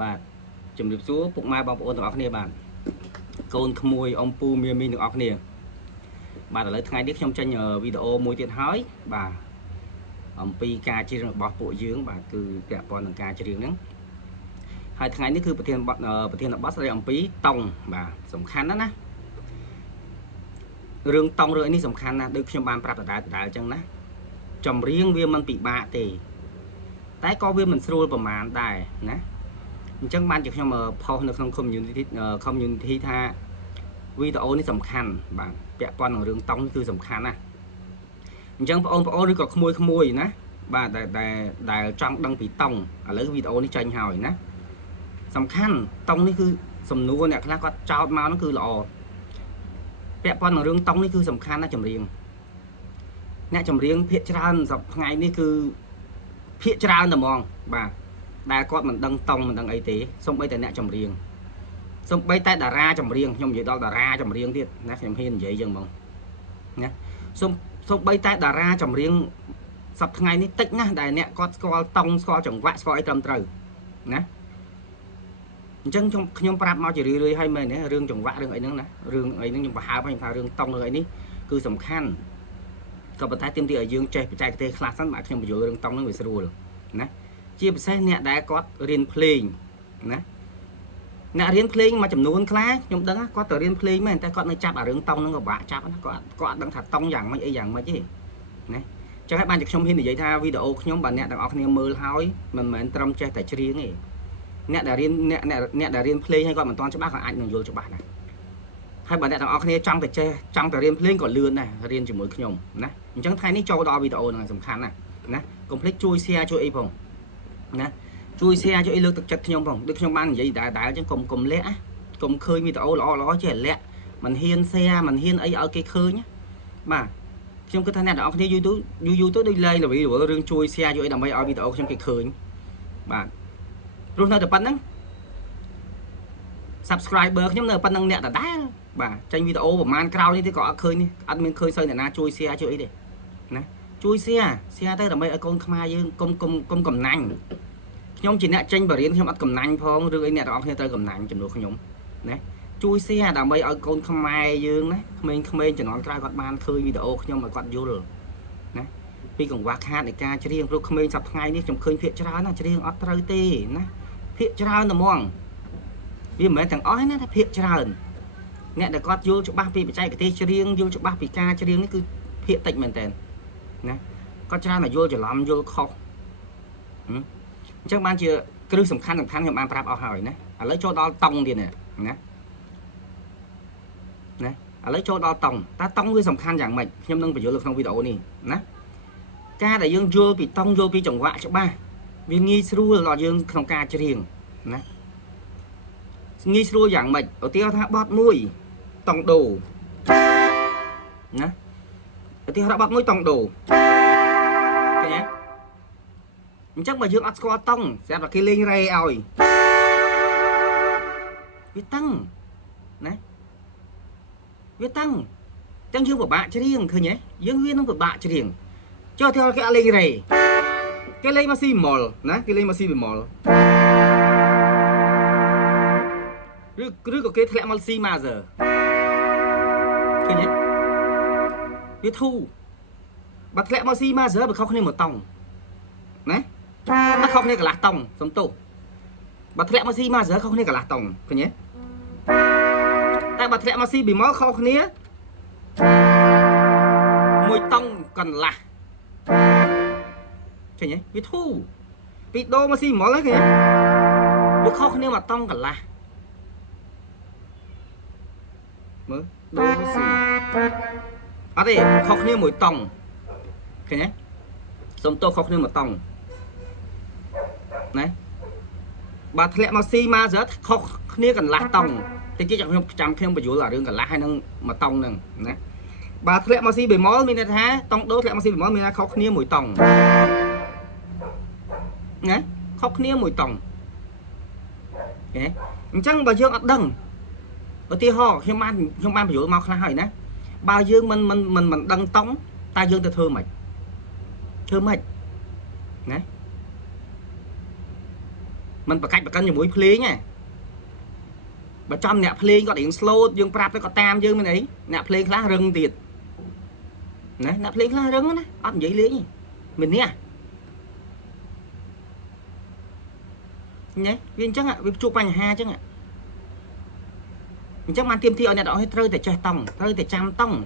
បាទជំរាបសួរពុកម៉ែបងប្អូនទាំងអស់គ្នាបាទកូនក្មួយអ៊ំពូមីមីទាំងអស់គ្នាបាទឥឡូវថ្ងៃនេះខ្ញុំចេញវីដេអូមួយទៀតហើយបាទអំពីការច្រៀងរបស់ពួកយើងបាទគឺពាក់ព័ន្ធនឹងការច្រៀងហ្នឹងហើយថ្ងៃនេះគឺប្រធានបទស្ដីអំពីតង់បាទសំខាន់ណាស់ណារឿងតង់រឿងនេះសំខាន់ណាស់ដូចខ្ញុំបានប្រាប់ដដែលអញ្ចឹងណាចម្រៀងវាមិនពិបាកទេតែក៏វាមិនស្រួលប្រហែលដែរណាអញ្ចឹងបានជាខ្ញុំផុសនៅក្នុង community ថាវីដេអូនេះសំខាន់បាទពាក់ព័ន្ធនឹងរឿងតង់គឺសំខាន់ណាស់អញ្ចឹងបងប្អូនឬក៏ក្មួយណាបាទដែលចង់ដឹងពីតង់ឥឡូវវីដេអូនេះចេញហើយណាសំខាន់តង់នេះគឺសំណួរអ្នកខ្លះគាត់ចោទមកហ្នឹងគឺល្អពាក់ព័ន្ធនឹងរឿងតង់នេះគឺសំខាន់ណាស់ចម្រៀងអ្នកចម្រៀងភាគច្រើនសប្តាហ៍ថ្ងៃនេះគឺភាគច្រើនតែហ្មងបាទដែលគាត់មិនដឹងតង់មិនដឹងអីទេសូម្បីតែអ្នកចម្រៀងសូម្បីតែតារាចម្រៀងខ្ញុំនិយាយដល់តារាចម្រៀងទៀតណាខ្ញុំហ៊ាននិយាយចឹងហ្មងណាសូម្បីតែតារាចម្រៀងសប្តាហ៍ថ្ងៃនេះតិចណាស់ដែលអ្នកគាត់ស្គាល់តង់ស្គាល់ចង្វាក់ស្គាល់អីត្រឹមត្រូវណាអញ្ចឹងខ្ញុំប្រាប់មកជារឿយៗហើយមែនទេរឿងចង្វាក់រឿងអីហ្នឹងណារឿងអីហ្នឹងខ្ញុំបង្ហើបឲ្យថារឿងតង់រឿងអីនេះគឺសំខាន់ក៏ប៉ុន្តែទាមទារឲ្យយើងចេះបច្ចេកទេសខ្លះសិនបាទខ្ញុំបញ្យល់រឿងតង់ហ្នឹងវាស្រួលណាជាពិសេសអ្នកដែលគាត់រៀនភ្លេងណាអ្នករៀនភ្លេងមួយចំនួនខ្លះខ្ញុំដឹងគាត់ទៅរៀនភ្លេងមែនតែគាត់នៅចាប់អារឿងតង់ហ្នឹងក៏បាក់ចាប់ណាគាត់អត់ដឹងថាតង់យ៉ាងម៉េចអីយ៉ាងម៉េចទេណាចឹងហើយបានជាខ្ញុំហ៊ាននិយាយថាវីដេអូខ្ញុំបាទអ្នកទាំងអស់គ្នាមើលហើយមិនមែនត្រឹមចេះតែច្រៀងទេអ្នកដែលរៀនភ្លេងហើយគាត់មិនទាន់ច្បាស់ក៏អាចនឹងយល់ច្បាស់ដែរហើយបើអ្នកទាំងអស់គ្នាចង់តែរៀនភ្លេងក៏លឿនដែររៀនជាមួយខ្ញុំណាអញ្ចឹងថ្ងៃនេះចូលដល់វីដេអូហ្នឹងសំខាន់ណាកុំភ្លេចជួយ share ជួយអីផងណាជួយ share ជួយលើកទឹកចិត្តខ្ញុំផងដូចខ្ញុំបាននិយាយដែរអញ្ចឹងកុំលាក់កុំឃើញវីដេអូល្អចេះលាក់មិនហ៊ាន share មិនហ៊ានអីឲ្យគេឃើញបាទខ្ញុំគិតថាអ្នកទាំងអស់គ្នាយូរទៅដូចលែងល្វីរឿងជួយ share ជួយអីដើម្បីឲ្យវីដេអូខ្ញុំគេឃើញបាទព្រោះនៅតែប៉ុណ្្នឹង subscriber ខ្ញុំនៅប៉ុណ្្នឹងអ្នកដដែលបាទចេញវីដេអូប្រហែលក្រោយនេះទេក៏អត់ឃើញនេះអត់មានឃើញសូវអ្នកណាជួយ share ជួយអីទេណាជួយ share ទៅដើម្បីឲ្យកូនខ្មែរយើងកុំកំណាញ់ខ្ញុំជាអ្នកចេញបរិញ្ញាខ្ញុំអត់កំណាញ់ផងឬអីអ្នកទាំងអស់គ្នាត្រូវកំណាញ់ចំនួនខ្ញុំណាជួយ share ដើម្បីឲ្យកូនខ្មែរយើងណាក្មេងៗជំនាន់ក្រោយគាត់បានឃើញវីដេអូខ្ញុំឲ្យគាត់យល់ណាពីកង្វះខាតនៃការច្រៀងព្រោះក្មេងសប្តាហ៍ថ្ងៃនេះខ្ញុំឃើញភាគច្រើនណាច្រៀងអត់ត្រូវទេណាភាគច្រើនតែហ្មងវាមិនមែនទាំងអស់ទេណាតែភាគច្រើនអ្នកដែលគាត់យល់ច្បាស់ពីបច្ចេកទេសច្រៀងយល់ច្បាស់ពីការច្រៀងនេះគឺភាគតិចមែនតើណាគាត់ច្រើនតែយល់ច្រឡំយល់ខុសអញ្ចឹងបានជាគ្រឹះសំខាន់ខ្ញុំបានប្រាប់អស់ហើយណាឥឡូវចូលដល់តង់ទៀតណាឥឡូវចូលដល់តង់តើតង់វាសំខាន់យ៉ាងម៉េចខ្ញុំនឹងបញ្យល់នៅក្នុងវីដេអូនេះណាការដែលយើងយល់ពីតង់យល់ពីចង្វាក់ច្បាស់វាងាយស្រួលដល់យើងក្នុងការច្រៀងណាងាយស្រួលយ៉ាងម៉េចឧទាហរណ៍ថាបទមួយតង់ដូណាឧទាហរណ៍បទមួយតង់ដូឃើញទេអញ្ចឹងបើយើងអត់ស្គាល់តង់ស្រាប់តែគេលេងរ៉េឲ្យវាតឹងណាវាតឹងអញ្ចឹងយើងពិបាកច្រៀងឃើញទេយើងវានឹងពិបាកច្រៀងចុះទៅគេអត់លេងរ៉េគេលេងមកស៊ីបេម៉ុលណាគេលេងមកស៊ីបេម៉ុលឬក៏គេធ្លាក់មកស៊ីម៉ាហ្សឺឃើញទេវាធូរបើធ្លាក់មកស៊ីម៉ាហ្សឺវាខុសគ្នាមួយតង់ណាតែខុសគ្នាកន្លះតង់សំទោសបើធ្លាក់មកស៊ីម៉ាហ្សឺខុសគ្នាកន្លះតង់ឃើញទេតែបើធ្លាក់មកស៊ីបេម៉ុលខុសគ្នាមួយតង់កន្លះឃើញទេវាធូរពីដូមកស៊ីបេម៉ុលហ្នឹងឃើញទេវាខុសគ្នាមួយតង់កន្លះមើលដូស៊ីអត់ទេខុសគ្នាមួយតង់ឃើញទេសុំទោសខុសគ្នាមួយតង់ណាបើធ្លាក់មកស៊ីម៉ាហ្សឺខុសគ្នាកន្លះតង់តិចទៀតខ្ញុំបញ្យល់អារឿងកន្លះហើយនឹងមួយតង់ហ្នឹងណាបើធ្លាក់មកស៊ីបេម៉ុលមានន័យថាតង់ដូធ្លាក់មកស៊ីបេម៉ុលមានន័យថាខុសគ្នាមួយតង់ណាខុសគ្នាមួយតង់អូខេអញ្ចឹងបើយើងអត់ដឹងឧទាហរណ៍ខ្ញុំបានបញ្យល់មកខ្លះហើយណាបើយើងមិនដឹងតង់តើយើងទៅធ្វើម៉េចណា mình phải cách cân cho mũi phê nha bà trong nè phê có điện slow dương prap có tam dương mình ấy nè phê lá rừng tiệt nè nè phê lá rừng á ăn vậy liền mình nè nhé viên chắc ạ viên chụp ảnh ha chắc ạ chắc mang tiêm thi ở nhà đó hết rơi để chơi tông rơi để trăm tông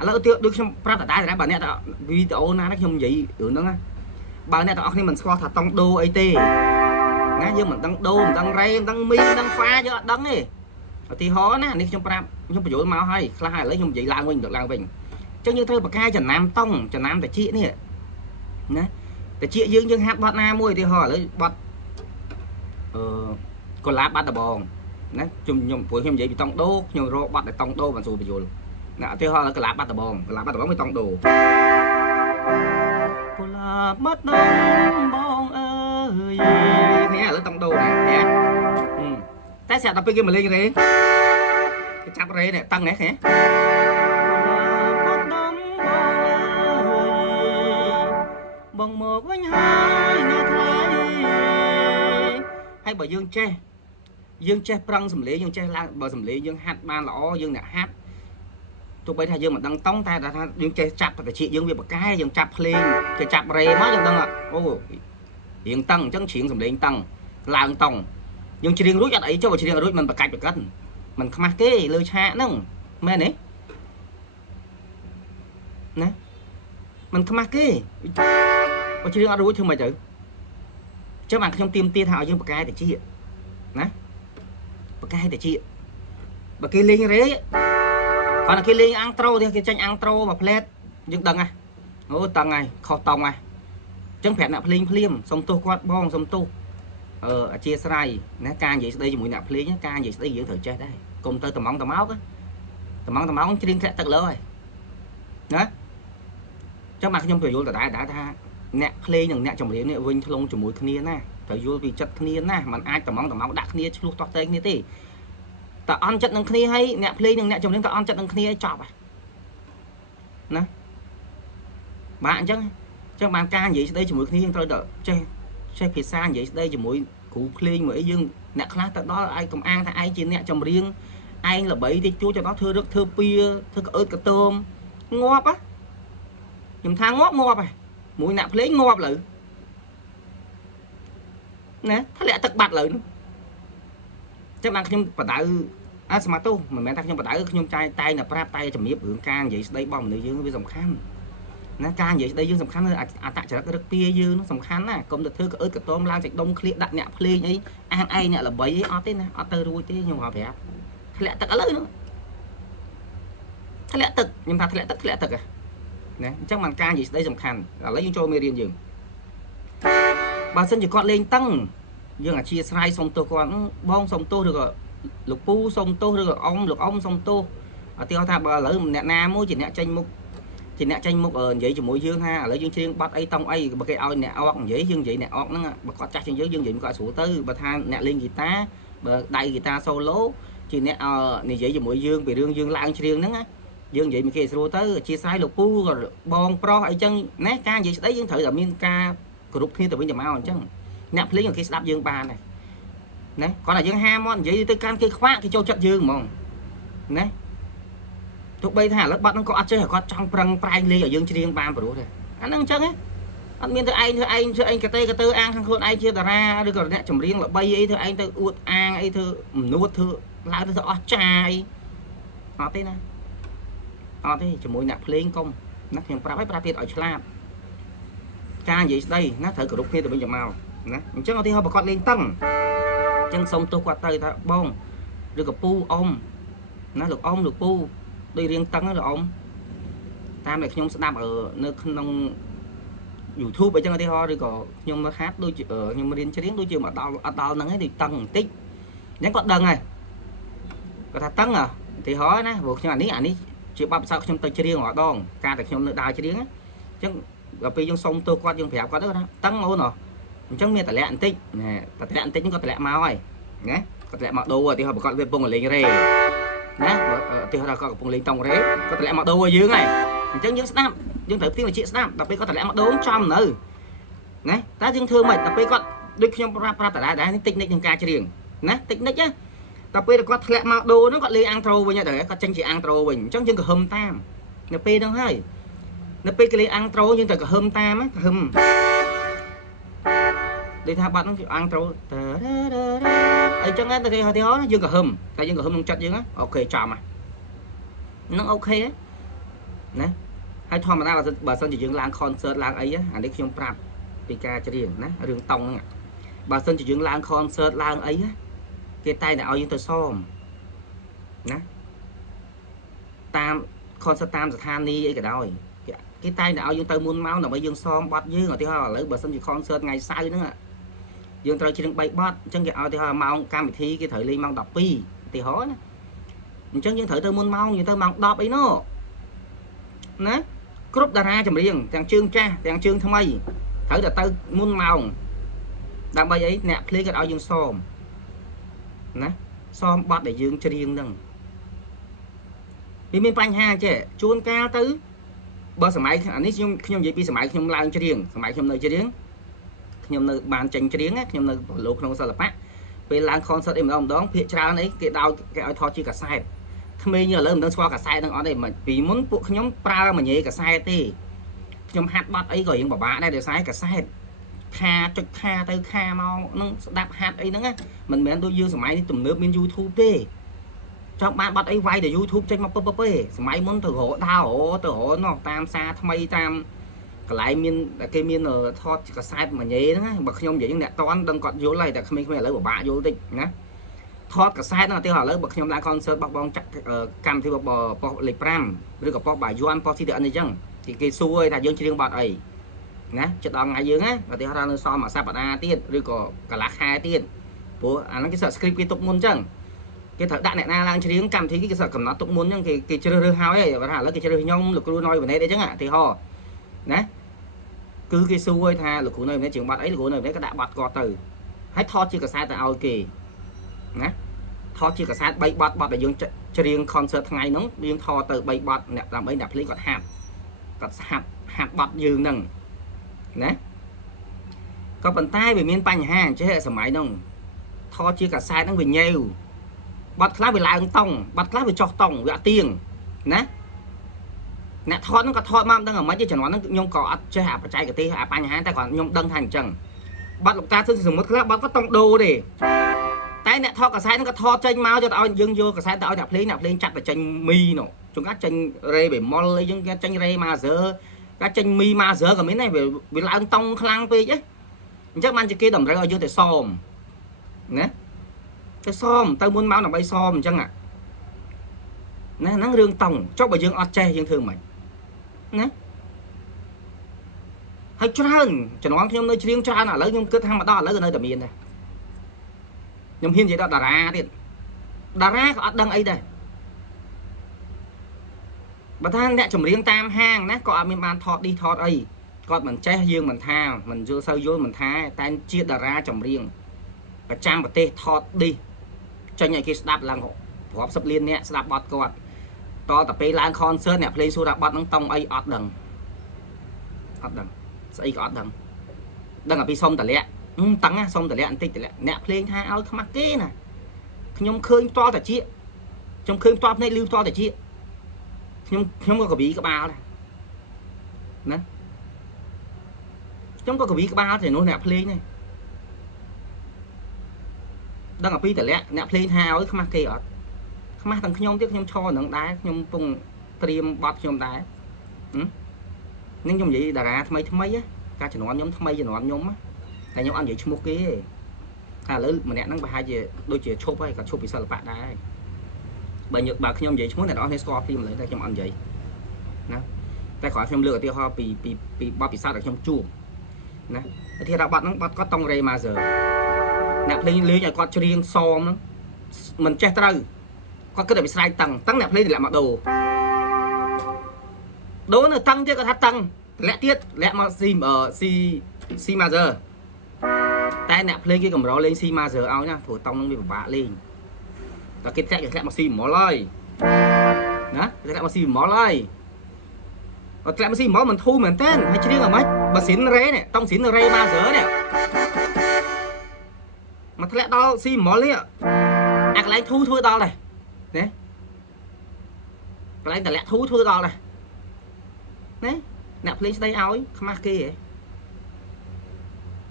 lỡ tiêu được trong prap tại đây bà nè đó video na nó không vậy tưởng nó bà nè đó khi mình score thật tông đô at nè nhưng mình tăng đô mình tăng ray tăng mi tăng pha cho đắng đi thì hó nè đi trong prap trong ví dụ máu hay khai lấy không vậy làm mình được làm mình chứ như thôi bà cai trần nam tông trần nam để chị nè nè để chị dương dương hát bọt na môi thì họ lấy bọt còn lá bắt bòn nè chung nhung phối thêm vậy bị tông đô nhung rô bắt để tông đô và rồi ví dụ nè thì họ là cái lá bắt bòn mới tông đồ là mất đông bong ơi nghe là tông đồ này nè tại sao tập kia mà lên cái chắp rê này tăng này hả bằng một với hai nghe thấy hay bởi dương che prăng sầm lý dương che lang bờ sầm lý dương hát ban lõ dương nè hát tụi bây giờ dương mà đăng tông ta đã dương che chặt phải chị dương việc một cái dương chặt lên che chặt rê má dương đăng ạ ô hiện tăng chẳng chuyện sầm lý tăng lang tông dương chỉ riêng rút ra đấy cho vào chỉ riêng rút mình bật cạch bật cân mình không mặc cái lơi cha nâng mẹ đấy nè mình không mặc cái và chỉ riêng ở rút thương mà chữ chứ bạn không tiêm tia thảo dương bậc cái để chi nè bậc cái để chi bậc kia lên rế còn là kia lên ăn trâu thì cái tranh ăn trâu và plate những tầng này ô tầng này kho tòng này chẳng phải nạp lên phim xong tôi quát bong xong tôi chia sài nè ca vậy đây mũi nạp phim nhé ca vậy đây dưỡng thử chết đây cùng tới tầm móng á tầm móng chỉ riêng sẽ tật lỡ rồi đó cho mặt trong thời gian đã tha nè play nhường nè trong liếm nè vinh lông cho mũi kia nè thời gian vì chất kia nè mà ai tầm móng đặt kia lúc toát tên như thế ta ăn chất năng kia hay nè play nhường nè trong liếm ta ăn chất năng kia chọc à nè bạn chắc bạn ca vậy đây cho mũi kia tôi đợi chơi phía xa vậy đây cho mũi cụ play mới dương nè khác tại đó ai công an thay ai chỉ nè trong riêng anh là bấy thì chú cho nó thưa rất thưa pia thưa ớt cả tôm ngọt á nhưng thang ngọt à mũi nạp lấy ngọt lử nè thế lẽ tật bạt lử chắc bạn không phải đại asmato mà mẹ ta không phải đại không trai tay là prap tay chầm miếp hưởng can vậy đây bom nữ dương với dòng khăn nó can vậy đây dương dòng khăn tại trở rất pia dương nó dòng khăn nè công được thưa ớt cả tôm lao chạy đông khliệt đặt nạp lên ấy ăn ai nè là bấy ấy ót thế nè ót tơ đuôi thế nhưng mà phải thế lẽ tật ở lử nữa thế lẽ tật nhưng ta thế lẽ tật à nè chắc màn ca gì đây dòng khăn là lấy cho mê riêng dừng bà xin chỉ con lên tăng dương là chia sai xong tôi còn bong xong tôi được rồi lục pu xong tôi được rồi ông lục ông xong tôi tiêu tha bà lỡ nè nam mới chỉ nè tranh mục ở vậy chỉ mỗi dương ha lấy dương chiên bắt ấy tông ấy bà cái ao nè ọc vậy dương vậy nè ọc nó bà có chắc trên dưới dương vậy có số tư bà tha nè lên guitar bà đầy guitar solo chỉ nè này vậy chỉ mỗi dương vì dương lang riêng nó dương vậy mình kêu số tới chia sai lục pu rồi bon pro ấy chân nè ca vậy đấy dương thử là miên ca group kia từ bên nhà mau chứ nạp lấy cái đáp dương ba này nè còn là dương ham on vậy tôi can cái khóa cái châu chất dương mà nè tụi bây thả lớp bắt nó có chơi có trong prang prai ly ở dương riêng ba rồi anh đang chân ấy anh miên thưa anh cái tư ăn thằng con ai chia ra được rồi nè chồng riêng là bay ấy thưa anh tôi uất an ấy thưa nuốt thưa lại thưa trai họ thế này họ thế chỉ mỗi nạp lên công nó thêm pra tiệt ở chla ca gì đây nó thử group kia từ bên nhà màu nè chắc nó thì họ bà con lên tăng chân sông tôi qua tay ta bông được gặp pu ông nó được ông được pu đi riêng tăng đó là ông tam này nhung sẽ nằm ở nơi nông YouTube vậy chân thì họ đi có nhung nó hát đôi ở nhưng mà điên chơi đôi chiều mà đau nó ấy thì tăng tích nhắn con đằng này có ta tăng à thì họ nè buộc nhưng mà ní chị bắp sao trong tay chơi riêng họ đòn ca được nhung đào chơi riêng á chứ gặp bây giờ xong tôi qua dương phèo qua đó tăng ngô nọ chẳng miệt tại lẹ tích nè tại lẹ tích có tại lẹ máu rồi nhé có lẹ mặc đồ thì họ còn về bông ở lên rê nè thì họ còn bông lên tông rế có tại lẹ mặc đồ ở dưới này chẳng những snap dương thử tiên là chị snap đặc biệt có tại lẹ mặc đồ trong nữa nè ta dương thương mày đặc biệt có ដូចខ្ញុំប្រាប់តាដែរតិចនិចនឹងការច្រៀងណាតិចនិចណាតែពេលគាត់ធ្លាក់មកដូរហ្នឹងគាត់លេងអាំងត្រូវិញដែរគាត់ចេញជាអាំងត្រូវិញអញ្ចឹងយើងក៏ហឹមតាមនៅពេលហ្នឹងហើយនៅពេលគេលេងអាំងត្រូយើងត្រូវក៏ហឹមតាមហឹមដូចថាបាត់ហ្នឹងអាំងត្រូអីចឹងទៅទីហោយើងក៏ហឹមតែយើងក៏ហឹមក្នុងចិត្តយើងអូខេចំហ្នឹងអូខេណាហើយធម្មតាបើសិនជាយើងឡើង concert ឡើងអីអានេះខ្ញុំប្រាប់ពីការច្រៀងណារឿងតង់ហ្នឹងបើសិនជាយើងឡើង concert ឡើងអីគេតែឲ្យយើងទៅសមណាតាម concert តាមស្ថានីយ៍អីក៏ដោយគេតែឲ្យយើងទៅមុនម៉ោងដើម្បីយើងសមប័ណ្ណយើងឧទាហរណ៍ឥឡូវបើសិនជា concert ថ្ងៃសៅរ៍ហ្នឹងយើងត្រូវច្រៀង3ប័ណ្ណអញ្ចឹងគេឲ្យឧទាហរណ៍ម៉ោងកម្មវិធីគេត្រូវលេងម៉ោង12ឧទាហរណ៍ណាអញ្ចឹងយើងត្រូវទៅមុនម៉ោងយើងទៅម៉ោង10អីណោះណាគ្រប់តារាចម្រៀងទាំងជើងចាស់ទាំងជើងថ្មីត្រូវតែទៅមុនម៉ោងដើម្បីអីអ្នកភ្លេងគាត់ឲ្យយើងសមណាសមប័ណ្ណដែលយើងច្រៀងហ្នឹងវាមានបញ្ហាចេះជួនកាលទៅបើសម័យអានេះខ្ញុំនិយាយពីសម័យខ្ញុំឡើងច្រៀងសម័យខ្ញុំនៅច្រៀងខ្ញុំនៅបានចេញច្រៀងខ្ញុំនៅលោកក្នុងសិល្បៈពេលឡើង concert អីម្ដងភាគច្រើនអីគេឲ្យថតជាកាសែតក្មេងឥឡូវមិនដឹងស្គាល់កាសែតហ្នឹងអត់ទេពីមុនពួកខ្ញុំប្រើមញ៉េកាសែតទេខ្ញុំហាត់បាត់អីក៏រៀងពិបាកដែរដោយសារកាសែតខាចុចខាទៅខាមកនឹងស្ដាប់ហាត់អីហ្នឹងមិនមែនដូចយើងសម័យនេះទំនើបមាន YouTube ទេចង់បានបាត់អីវាយតែ YouTube ចេញមកពឹបទេសម័យមុនទៅរកដើរទៅរកនោះតាមសារថ្មីតាមកន្លែងមានគេមានថតកាសែតមញ៉េហ្នឹងបើខ្ញុំនិយាយអ្នកតន់ដឹងគាត់យល់ហើយតែក្មេងៗឥឡូវពិបាកយល់តិចណាថតកាសែតហ្នឹងឧទាហរណ៍ឥឡូវបើខ្ញុំឡើង concert បោះបងចាក់កម្មវិធីប៉ុសលេខ5ឬក៏ប៉ុសបាយ័នប៉ុស CTN អីចឹងគេសួរថាយើងច្រៀងបទអីណាចិត្តដល់ថ្ងៃយើងណាឧទាហរណ៍នៅសមមួយសប្តាហ៍ទៀតឬក៏កន្លះខែទៀតព្រោះអាហ្នឹងគេសរ script គេទុកមុនចឹងគេត្រូវដាក់អ្នកណាឡើងច្រៀងកម្មវិធីគេសរកំណត់ទុកមុនចឹងគេជ្រើសរើសហើយបើថាឥឡូវគេជ្រើសខ្ញុំលោកគ្រូណយវណេតអីចឹងឧទាហរណ៍ណាគឺគេសួរថាលោកគ្រូណយវណេតច្រៀងបទអីលោកគ្រូណយវណេតក៏ដាក់បទគាត់ទៅហើយថតជាកាសែតទៅឲ្យគេណាថតជាកាសែត3បទដែលយើងច្រៀង concert ថ្ងៃហ្នឹងយើងថតទៅ3បទអ្នកដើម្បីអ្នកភ្លេងគាត់ហាត់បទយើងហ្នឹងណាក៏ប៉ុន្តែវាមានបញ្ហាអញ្ចេះសម័យហ្នឹងថតជាកាសែតហ្នឹងវាញ៉េវបទខ្លះវាឡើងតង់បទខ្លះវាចុះតង់វាអត់ទៀងណាអ្នកថតហ្នឹងក៏ថតមកមិនដឹងអាម៉េចទេជំនាន់ហ្នឹងខ្ញុំក៏អត់ចេះអាបច្ចេកទេសអាបញ្ហាតែគាត់ខ្ញុំដឹងថាអញ្ចឹងបទលោកតាសមុទ្រខ្លះបទក៏តង់ដូរទេតែអ្នកថតកាសែតហ្នឹងក៏ថតចេញមកទៅឲ្យយើងយកកាសែតទៅឲ្យអ្នកភ្លេងចាត់ទៅចេញមីនោះជួនកាលចេញរេបេម៉ុលអីយើងចេញរេម៉ាហ្សឺកាចេញមីម៉ាហ្សឺក៏មានដែរវាឡើងតង់ខ្លាំងពេកអញ្ចឹងបានជាគេតម្រូវឲ្យយើងទៅសមណាទៅសមទៅមុនម៉ោងដើម្បីសមអញ្ចឹងណាហ្នឹងរឿងតង់ចុះបើយើងអត់ចេះយើងធ្វើមិនណាហើយច្រើនជំនាន់ខ្ញុំនៅច្រៀងច្រើនឥឡូវខ្ញុំគិតថាមកដល់ឥឡូវក៏នៅតែមានដែរខ្ញុំហ៊ាននិយាយដល់តារាទៀតតារាក៏អត់ដឹងអីដែរបើថាអ្នកចម្រៀងតាមហាងណាក៏អត់មានបានថតឌីថតអីគាត់មិនចេះយើងមិនថាមិនយល់សូវយល់មិនថាតែជាតារាចម្រៀងប្រចាំប្រទេសថតឌីចេញឲ្យគេស្ដាប់ឡើងរាប់សិបលានអ្នកស្ដាប់បទគាត់តតែពេលឡើង concert អ្នកភ្លេងសួរថាបទហ្នឹងតង់អីអត់ដឹងស្អីក៏អត់ដឹងតែពីសុំតលាក់តឹងសុំតលាក់បន្តិចតលាក់អ្នកភ្លេងថាឲ្យខ្មាស់គេណាខ្ញុំឃើញផ្ទាល់តាជាខ្ញុំឃើញផ្ទាល់ភ្នែកឮផ្ទាល់តាជាខ្ញុំក៏កវីក្បាលដែរណាខ្ញុំក៏កវីក្បាលទៅនោះអ្នកភ្លេងនេះដឹងពីតលាក់អ្នកភ្លេងថាឲ្យខ្មាស់គេអត់ខ្មាស់ទាំងខ្ញុំទៀតខ្ញុំឈរនឹងដែរខ្ញុំកំពុងត្រៀមបទខ្ញុំដែរនឹងខ្ញុំនិយាយតារាថ្មីការជំនាន់ខ្ញុំថ្មីជំនាន់ខ្ញុំតែខ្ញុំអត់និយាយឈ្មោះគេទេថាឥឡូវម្នាក់ហ្នឹងប្រហែលជាដូចជាឈប់ហើយគាត់ឈប់ពីសិល្បៈដែរបើខ្ញុំនិយាយឈ្មោះអ្នកនរគ្នាស្គាល់ពីម្ល៉េះតែខ្ញុំអត់និយាយណាតែគ្រាន់ខ្ញុំលើកឧទាហរណ៍ពីបទពិសោធន៍ដែលខ្ញុំជួបណាឧទាហរណ៍បទហ្នឹងបទគាត់តង់រេម៉ាហ្សឺអ្នកភ្លេងលេងឲ្យគាត់ច្រៀងសមហ្នឹងមិនចេះត្រូវគាត់គិតតែវាស្រែកតឹងអ្នកភ្លេងតម្លាក់មកដូរនៅតឹងទៀតគាត់ថាតឹងតម្លាក់ទៀតតម្លាក់មកស៊ីម៉ាហ្សឺតែអ្នកភ្លេងគេកម្រលេងស៊ីម៉ាហ្សឺឲ្យណាព្រោះតង់ហ្នឹងវាពិបាកលេងតែគេធ្លាក់មកស៊ីម៉ុលហើយណាធ្លាក់មកស៊ីម៉ុលហើយអត់ធ្លាក់មកស៊ីម៉ុលមិនធូរមែនទេហើយច្រៀងអាម៉េចបើស៊ីនរ៉េនេះតង់ស៊ីនរ៉េម៉ាហ្សឺនេះ mà thế lẽ đó xì mỏ lẽ à cái lấy thu thôi đó này nè cái lấy lẽ thu thôi đó này nè nạp lấy đây áo ấy không kia ấy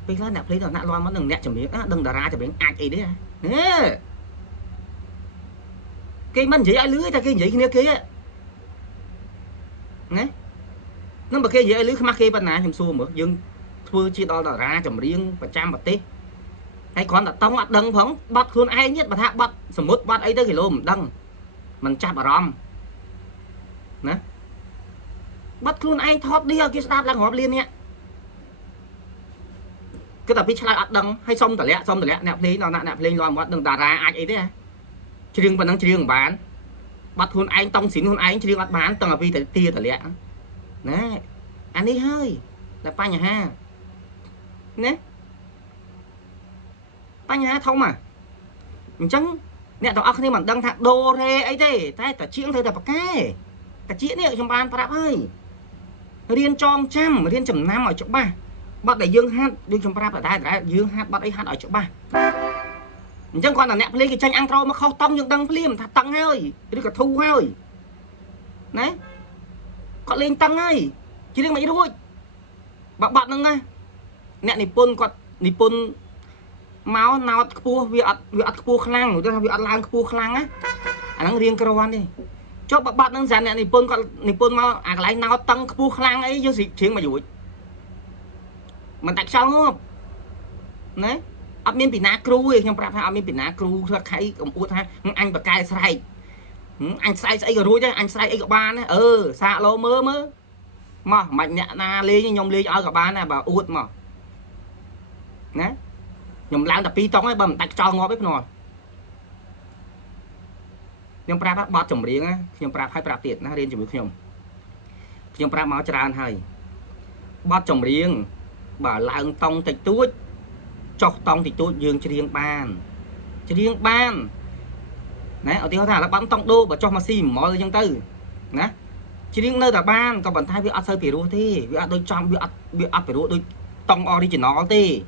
bây giờ nạp lấy rồi nạp loan mất đừng nẹt chấm miếng đừng đà ra chấm miếng ai đấy nè cái mình chỉ ai lưới ta cái gì kia nè nó mà cái gì ai lưới không kia bên này chấm xua mà dương thưa chi đó đà ra chấm riêng và trăm bát tê hay còn là tông bắt đằng phóng bắt luôn ai nhất mà thác bắt sầm mút bắt ấy tới kilo mình đằng mình chạm vào rom nè bắt luôn ai thọp đi kia start là ngọt liền nhé cái tập đi chơi ăn đằng hay xong tờ lẹ nạp lên nó nạp lên loạn bắt đằng đà ra ai ấy đấy riêng bên đằng riêng bán bắt luôn anh tông xỉn luôn anh riêng bắt bán tầng là vì tia tờ lẹ nè anh đi hơi là pa nhà ha nè pa nhà thông mà chẳng nè tao ác này mình đăng thạc đồ rê ấy thế tay cả chiếng thôi là bạc cái cả chiếng này trong ban para ơi riêng trong trăm riêng chấm năm ở chỗ ba bắt để dương hát đi trong para ở đây dương hát bắt ấy hát ở chỗ ba chẳng còn là nẹp lên cái tranh ăn rau mà không tông những đăng phim thật tăng ơi đi cả thu ơi đấy còn lên tăng ơi chỉ riêng mấy thôi bạn nâng ngay nè Nippon máu nào cua việc cua khang rồi việc làm cua khang á anh riêng cái đồ đi cho bạn nâng dàn nè Nippon máu à lại nào tăng cua khang ấy vô gì chuyện mà dụi mình tại sao không đấy ấp miên bị ná cru thì trong prap ấp miên bị ná cru thôi khay cũng uất ha anh bạc cay sai anh sai ấy rồi đấy anh sai ấy của ba đấy xạ lô mơ mà mạnh nhẹ na lên nhom lên ở của ba này bà uất mà đấy nhom lang tập pi tông ấy bầm tạch cho ngó bếp nồi nhom prap bọt chồng riêng á nhom prap hay prap tiệt nó riêng chồng nhom prap máu tràn hay bọt chồng riêng bà lang tông tạch túi chọc tông thì tôi dương riêng ban nè ở tiêu thả là bắn tông đô và cho mà xìm mọi người tư nè chỉ riêng nơi là ban còn bản thay bị ăn sơi bị đua thì bị ăn đôi trong bị ăn phải đôi tông original thì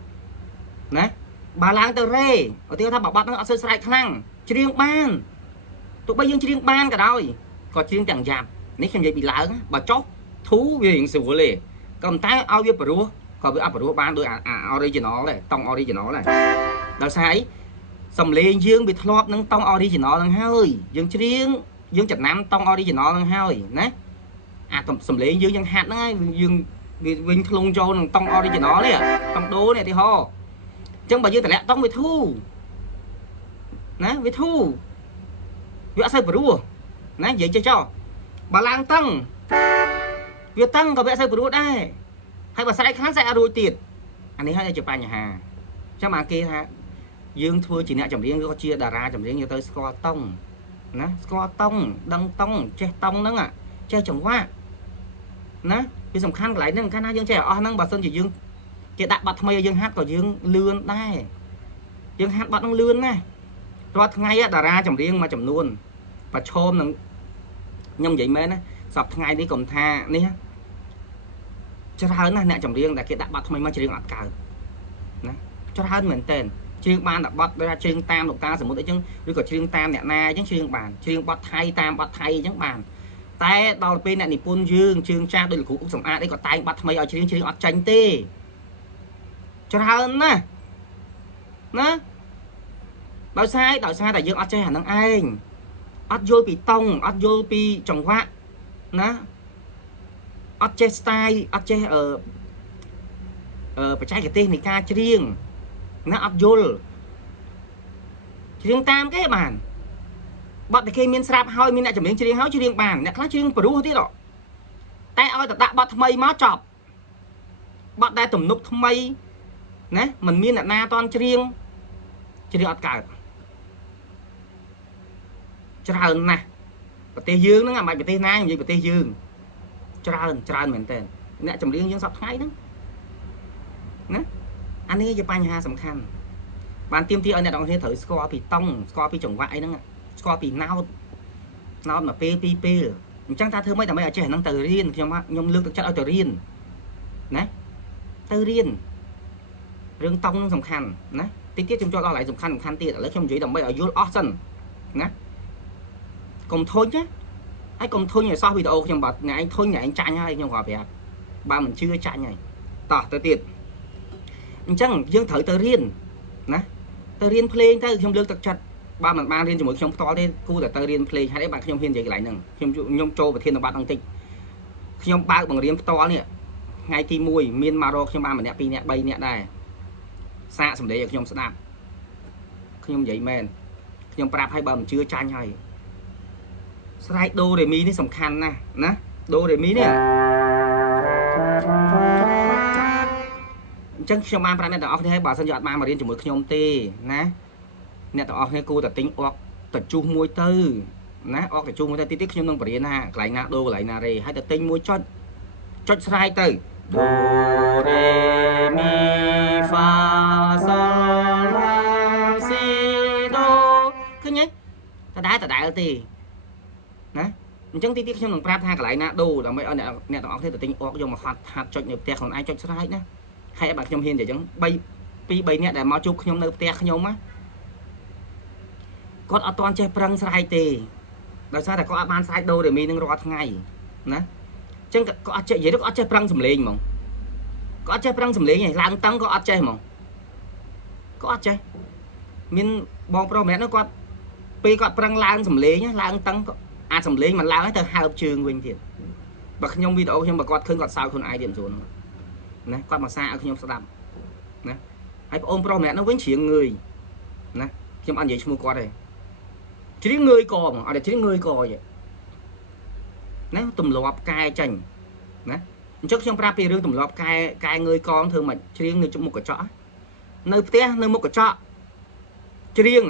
nè bà lang tờ rê ở tiêu thả bảo bắt nó ăn sơi sai khăng chỉ riêng ban tụi bây giờ chỉ riêng ban cả rồi còn riêng chẳng giảm nếu không vậy bị lớn bà chốt thú về hình sự lề còn tay ao biết đua còn bị ăn đua ban đôi original này tông original này đâu sai sầm lên dương bị thọp nâng tông original nâng hơi dương riêng dương chặt nam tông original nâng hơi nè sầm lên dương dân hạt nó dương vinh thùng châu nâng tông original này tông đố này thì ho chân bà dương tại lẽ tông bị thu nè bị thu việc xây đua nè vậy cho bà lang tăng việc tăng có việc xây đua đây hay bà sai khán giả đôi tiệt anh ấy hay chụp ảnh nhà hà cho mà kia ha dương thua chỉ nè chồng riêng có chia đà ra chồng riêng như tới score tông nè score tông đăng tông che tông nữa che chồng quá nè vì sầm khăn lại nên khăn dương che năng bà sơn chỉ dương cái đại bát mây dương hát của dương lươn đây dương hát bát năng lươn này rồi ngay đà ra chồng riêng mà chồng luôn và chôm nè nhung vậy mấy nè sập ngay đi cùng tha nè cho ra hơn nè chồng riêng là cái đại bát mây mà chỉ riêng ọt cào nè cho ra hơn mình tên chương ban đã bắt ra chương tam lục ta sớm một chương rồi có chương tam nè na chứ chương bắt thay tam bắt thay chứ bàn tay đầu bên này Nippon dương chương trang đây là cụ sầm a đấy có tay bắt mày ở chương ọt tranh tê cho ra hơn nè đòi sai là dương ọt chơi hẳn năng anh ọt vô bị tông ọt vô bị trồng hoa nè ọt chơi style ọt chơi phải trái cái tên này ca riêng nó áp vô riêng tam cái bàn bật khi miền sạp hơi miền lại chấm miếng riêng háo riêng bàn nè khác riêng đủ thế đó tay ơi tạ bật mây má chọc bật đây tụm nút mây nè mình miền là na toàn riêng ọt cả cho hơn nè bật tê dương nó ngầm bạch bật tê na gì bật tê dương cho hơn mình tên nè chấm riêng dương sập ngay đó nè anh ấyจะปัญหาสำคัญบานเตรียมที่อันนี้ต้องใช้ถือสกอร์ปีต้องสกอร์ปีจงไว้นั่งสกอร์ปีนาวมาเป้จังta thưa mấy thằng mấy ở trẻ năng từ riêng thì nhom lương thực chất ở từ riêng nè từ riêng rương tông nó สำคัญ นะ តិចទៀតខ្ញុំចូលដល់កន្លែងសំខាន់ទៀតឥឡូវខ្ញុំនិយាយដើម្បីឲ្យយល់អស់សិនណាកុំធុញណាហើយកុំធុញឲ្យសោះវីដេអូខ្ញុំបាទអ្នកឯងធុញអ្នកឯងចាញ់ហើយខ្ញុំគាត់ប្រាប់បើមិនជឿចាញ់ហើយតោះទៅទៀតអញ្ចឹងយើងត្រូវទៅរៀនណាទៅរៀនភ្លេងទៅខ្ញុំលើកទឹកចិត្តបើមិនបានរៀនជាមួយខ្ញុំផ្ទាល់ទេគួរតែទៅរៀនភ្លេងហើយបាទខ្ញុំហ៊ាននិយាយកន្លែងហ្នឹងខ្ញុំចូលប្រធានបទហ្នឹងតិចខ្ញុំបើកបង្រៀនផ្ទាល់នេះថ្ងៃទី1មានមករកខ្ញុំបានម្នាក់2នាក់3នាក់ដែរសាកសម្ដីឲ្យខ្ញុំស្ដាប់ខ្ញុំនិយាយមែនខ្ញុំប្រាប់ឲ្យបើមិនជឿចាញ់ហើយស្រែកដូរេមីនេះសំខាន់ណាស់ណាដូរេមីនេះអញ្ចឹងខ្ញុំបានប្រាប់អ្នកទាំងអស់គ្នាឲ្យបើសិនជាអត់បានមករៀនជាមួយខ្ញុំទេណាអ្នកទាំងអស់គ្នាគួរតែទិញអុកតជុះមួយទៅណាអុកតជុះមួយទៅទីខ្ញុំនឹងបរៀនណាកន្លែងណាដូរកន្លែងណារេហើយទៅទិញមួយចុចស្រែកទៅដូរេមីហ្វាសូឡាស៊ីដូឃើញទេដដែលទេណាអញ្ចឹងទីខ្ញុំនឹងប្រាប់ថាកន្លែងណាដូរដើម្បីឲ្យអ្នកទាំងអស់គ្នាទៅទិញអុកយកមកហាត់ចុចនៅផ្ទះខ្លួនឯងចុចស្រែកណាហើយបើខ្ញុំហ៊ាននិយាយអញ្ចឹង2-3នាក់ដែលមកជួបខ្ញុំនៅផ្ទះខ្ញុំណាគាត់អត់ទាន់ចេះប្រឹងស្រែកទេដោយសារតែគាត់អត់បានស្រែកដូរេមីនឹងរាល់ថ្ងៃណាអញ្ចឹងគាត់អត់ចេះនិយាយគាត់អត់ចេះប្រឹងសម្លេងហ្មងគាត់អត់ចេះប្រឹងសម្លេងឯងឡើងតឹងក៏អត់ចេះហ្មងគាត់អត់ចេះមានបងប្រុសម្នាក់នោះគាត់ពេលគាត់ប្រឹងឡើងសម្លេងឡើងតឹងក៏អាចសម្លេងមិនឡើងហើយទៅហើបជើងវិញទៀតបើខ្ញុំវីដេអូខ្ញុំបើគាត់ឃើញគាត់សើចខ្លួនឯងទៀតមិនស្រួលណាគាត់មកសាកឲ្យខ្ញុំស្ដាប់ណាហើយបងប្រុសម្នាក់នោះវិញច្រៀងងើយណាខ្ញុំអត់និយាយឈ្មោះគាត់ទេច្រៀងងើយកហ្មងអត់តែច្រៀងងើយកទេណាទម្លាប់កែចាញ់ណាអញ្ចឹងខ្ញុំប្រាប់ពីរឿងទម្លាប់កែងើយកងធ្វើមិនច្រៀងនៅមុខកញ្ចក់នៅផ្ទះនៅមុខកញ្ចក់ច្រៀង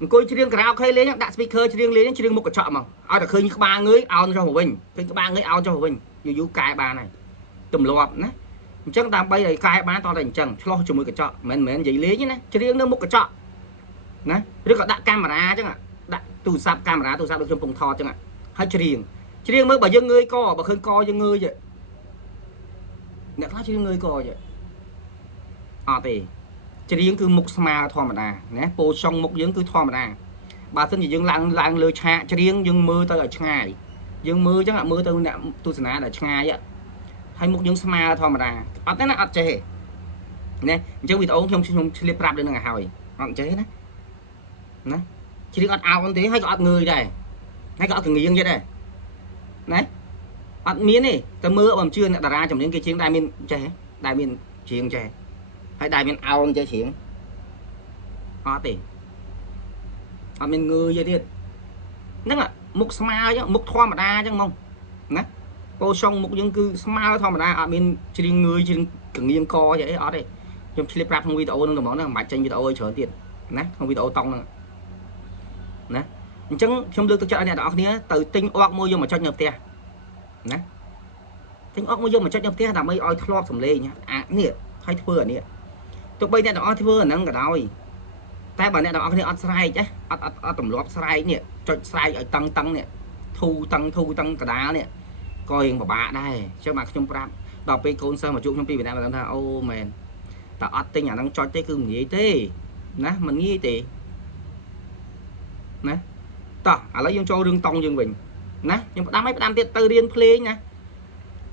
អង្គុយច្រៀងខារ៉ាអូខេលេងដាក់ speaker ច្រៀងលេងច្រៀងមុខកញ្ចក់ហ្មងឲ្យតែឃើញក្បាលងើយអោនចុះមកវិញឃើញក្បាលងើយអោនចុះមកវិញយូរកែបានហើយទម្លាប់ណាអញ្ចឹងដើម្បីឲ្យកែបានតតែអញ្ចឹងឆ្លោះជាមួយកញ្ចក់មិនមែននិយាយលេងណាច្រៀងនៅមុខកញ្ចក់ណាឬក៏ដាក់កាមេរ៉ាអញ្ចឹងដាក់ទូរស័ព្ទកាមេរ៉ាទូរស័ព្ទដូចខ្ញុំពងថតអញ្ចឹងហើយច្រៀងមើលបើយើងងើយកបើឃើញកយើងងើយអ្នកខ្លះច្រៀងងើយកអត់ទេច្រៀងគឺមុខស្មើធម្មតាណាពោចុងមុខយើងគឺធម្មតាបើមិនជាយើងឡើងលើឆាកច្រៀងយើងមើលទៅឲ្យឆ្ងាយយើងមើលអញ្ចឹងមើលទៅអ្នកទស្សនាដែលឆ្ងាយហើយមុខយើងស្មើធម្មតាអត់ទេណាអត់ចេះណាអញ្ចឹងវីដេអូខ្ញុំឆ្លៀតប្រាប់ដល់នឹងឲ្យហើយអត់ចេះណាច្រៀងអត់អោនទេហើយក៏អត់ងើយដែរហើយក៏អត់កងៀងទៀតដែរណាអត់មានទេតែមើលបើមិនជឿអ្នកតារាចម្រៀងគេច្រៀងដែលមានចេះដែលមានច្រៀងចេះហើយដែលមានអោនចេះច្រៀងអត់ទេអត់មានងើយទេទៀតហ្នឹងមុខស្មើអញ្ចឹងមុខធម្មតាអញ្ចឹងហ្មងណាពោចុងមុខយើងគឺស្មើធម្មតាអត់មានច្រៀងងើយច្រៀងកងៀងកអីអត់ទេខ្ញុំឆ្លៀតប្រាប់ក្នុងវីដេអូហ្នឹងហ្មងណាមិនបាច់ចេញវីដេអូឲ្យច្រើនទៀតណាក្នុងវីដេអូតង់ហ្នឹងណាអញ្ចឹងខ្ញុំលើកទឹកចិត្តឲ្យអ្នកទាំងអស់គ្នាទៅទិញអុកមួយយកមកចុចនៅផ្ទះណាទិញអុកមួយយកមកចុចនៅផ្ទះដើម្បីឲ្យធ្លាប់សម្លេងអានេះហើយធ្វើអានេះទោះបីអ្នកទាំងអស់ធ្វើអាហ្នឹងក៏ដោយតែបើអ្នកទាំងអស់គ្នាអត់ស្រែកអត់ទម្លាប់ស្រែកនេះចុចស្រែកឲ្យតឹងនេះធូតឹងកដាលនេះក៏រៀងពិបាកដែរចឹងមកខ្ញុំប្រាប់ដល់ពេលកូនសិស្សមកជួបខ្ញុំពីបណ្ដាថាអូមែនតែអត់ទិញអាហ្នឹងចុចទេគឺមិនងាយទេណាមិនងាយទេណាតោះឥឡូវយើងចូលរឿងតង់យើងវិញណាខ្ញុំផ្ដាំទៀតទៅរៀនភ្លេងណា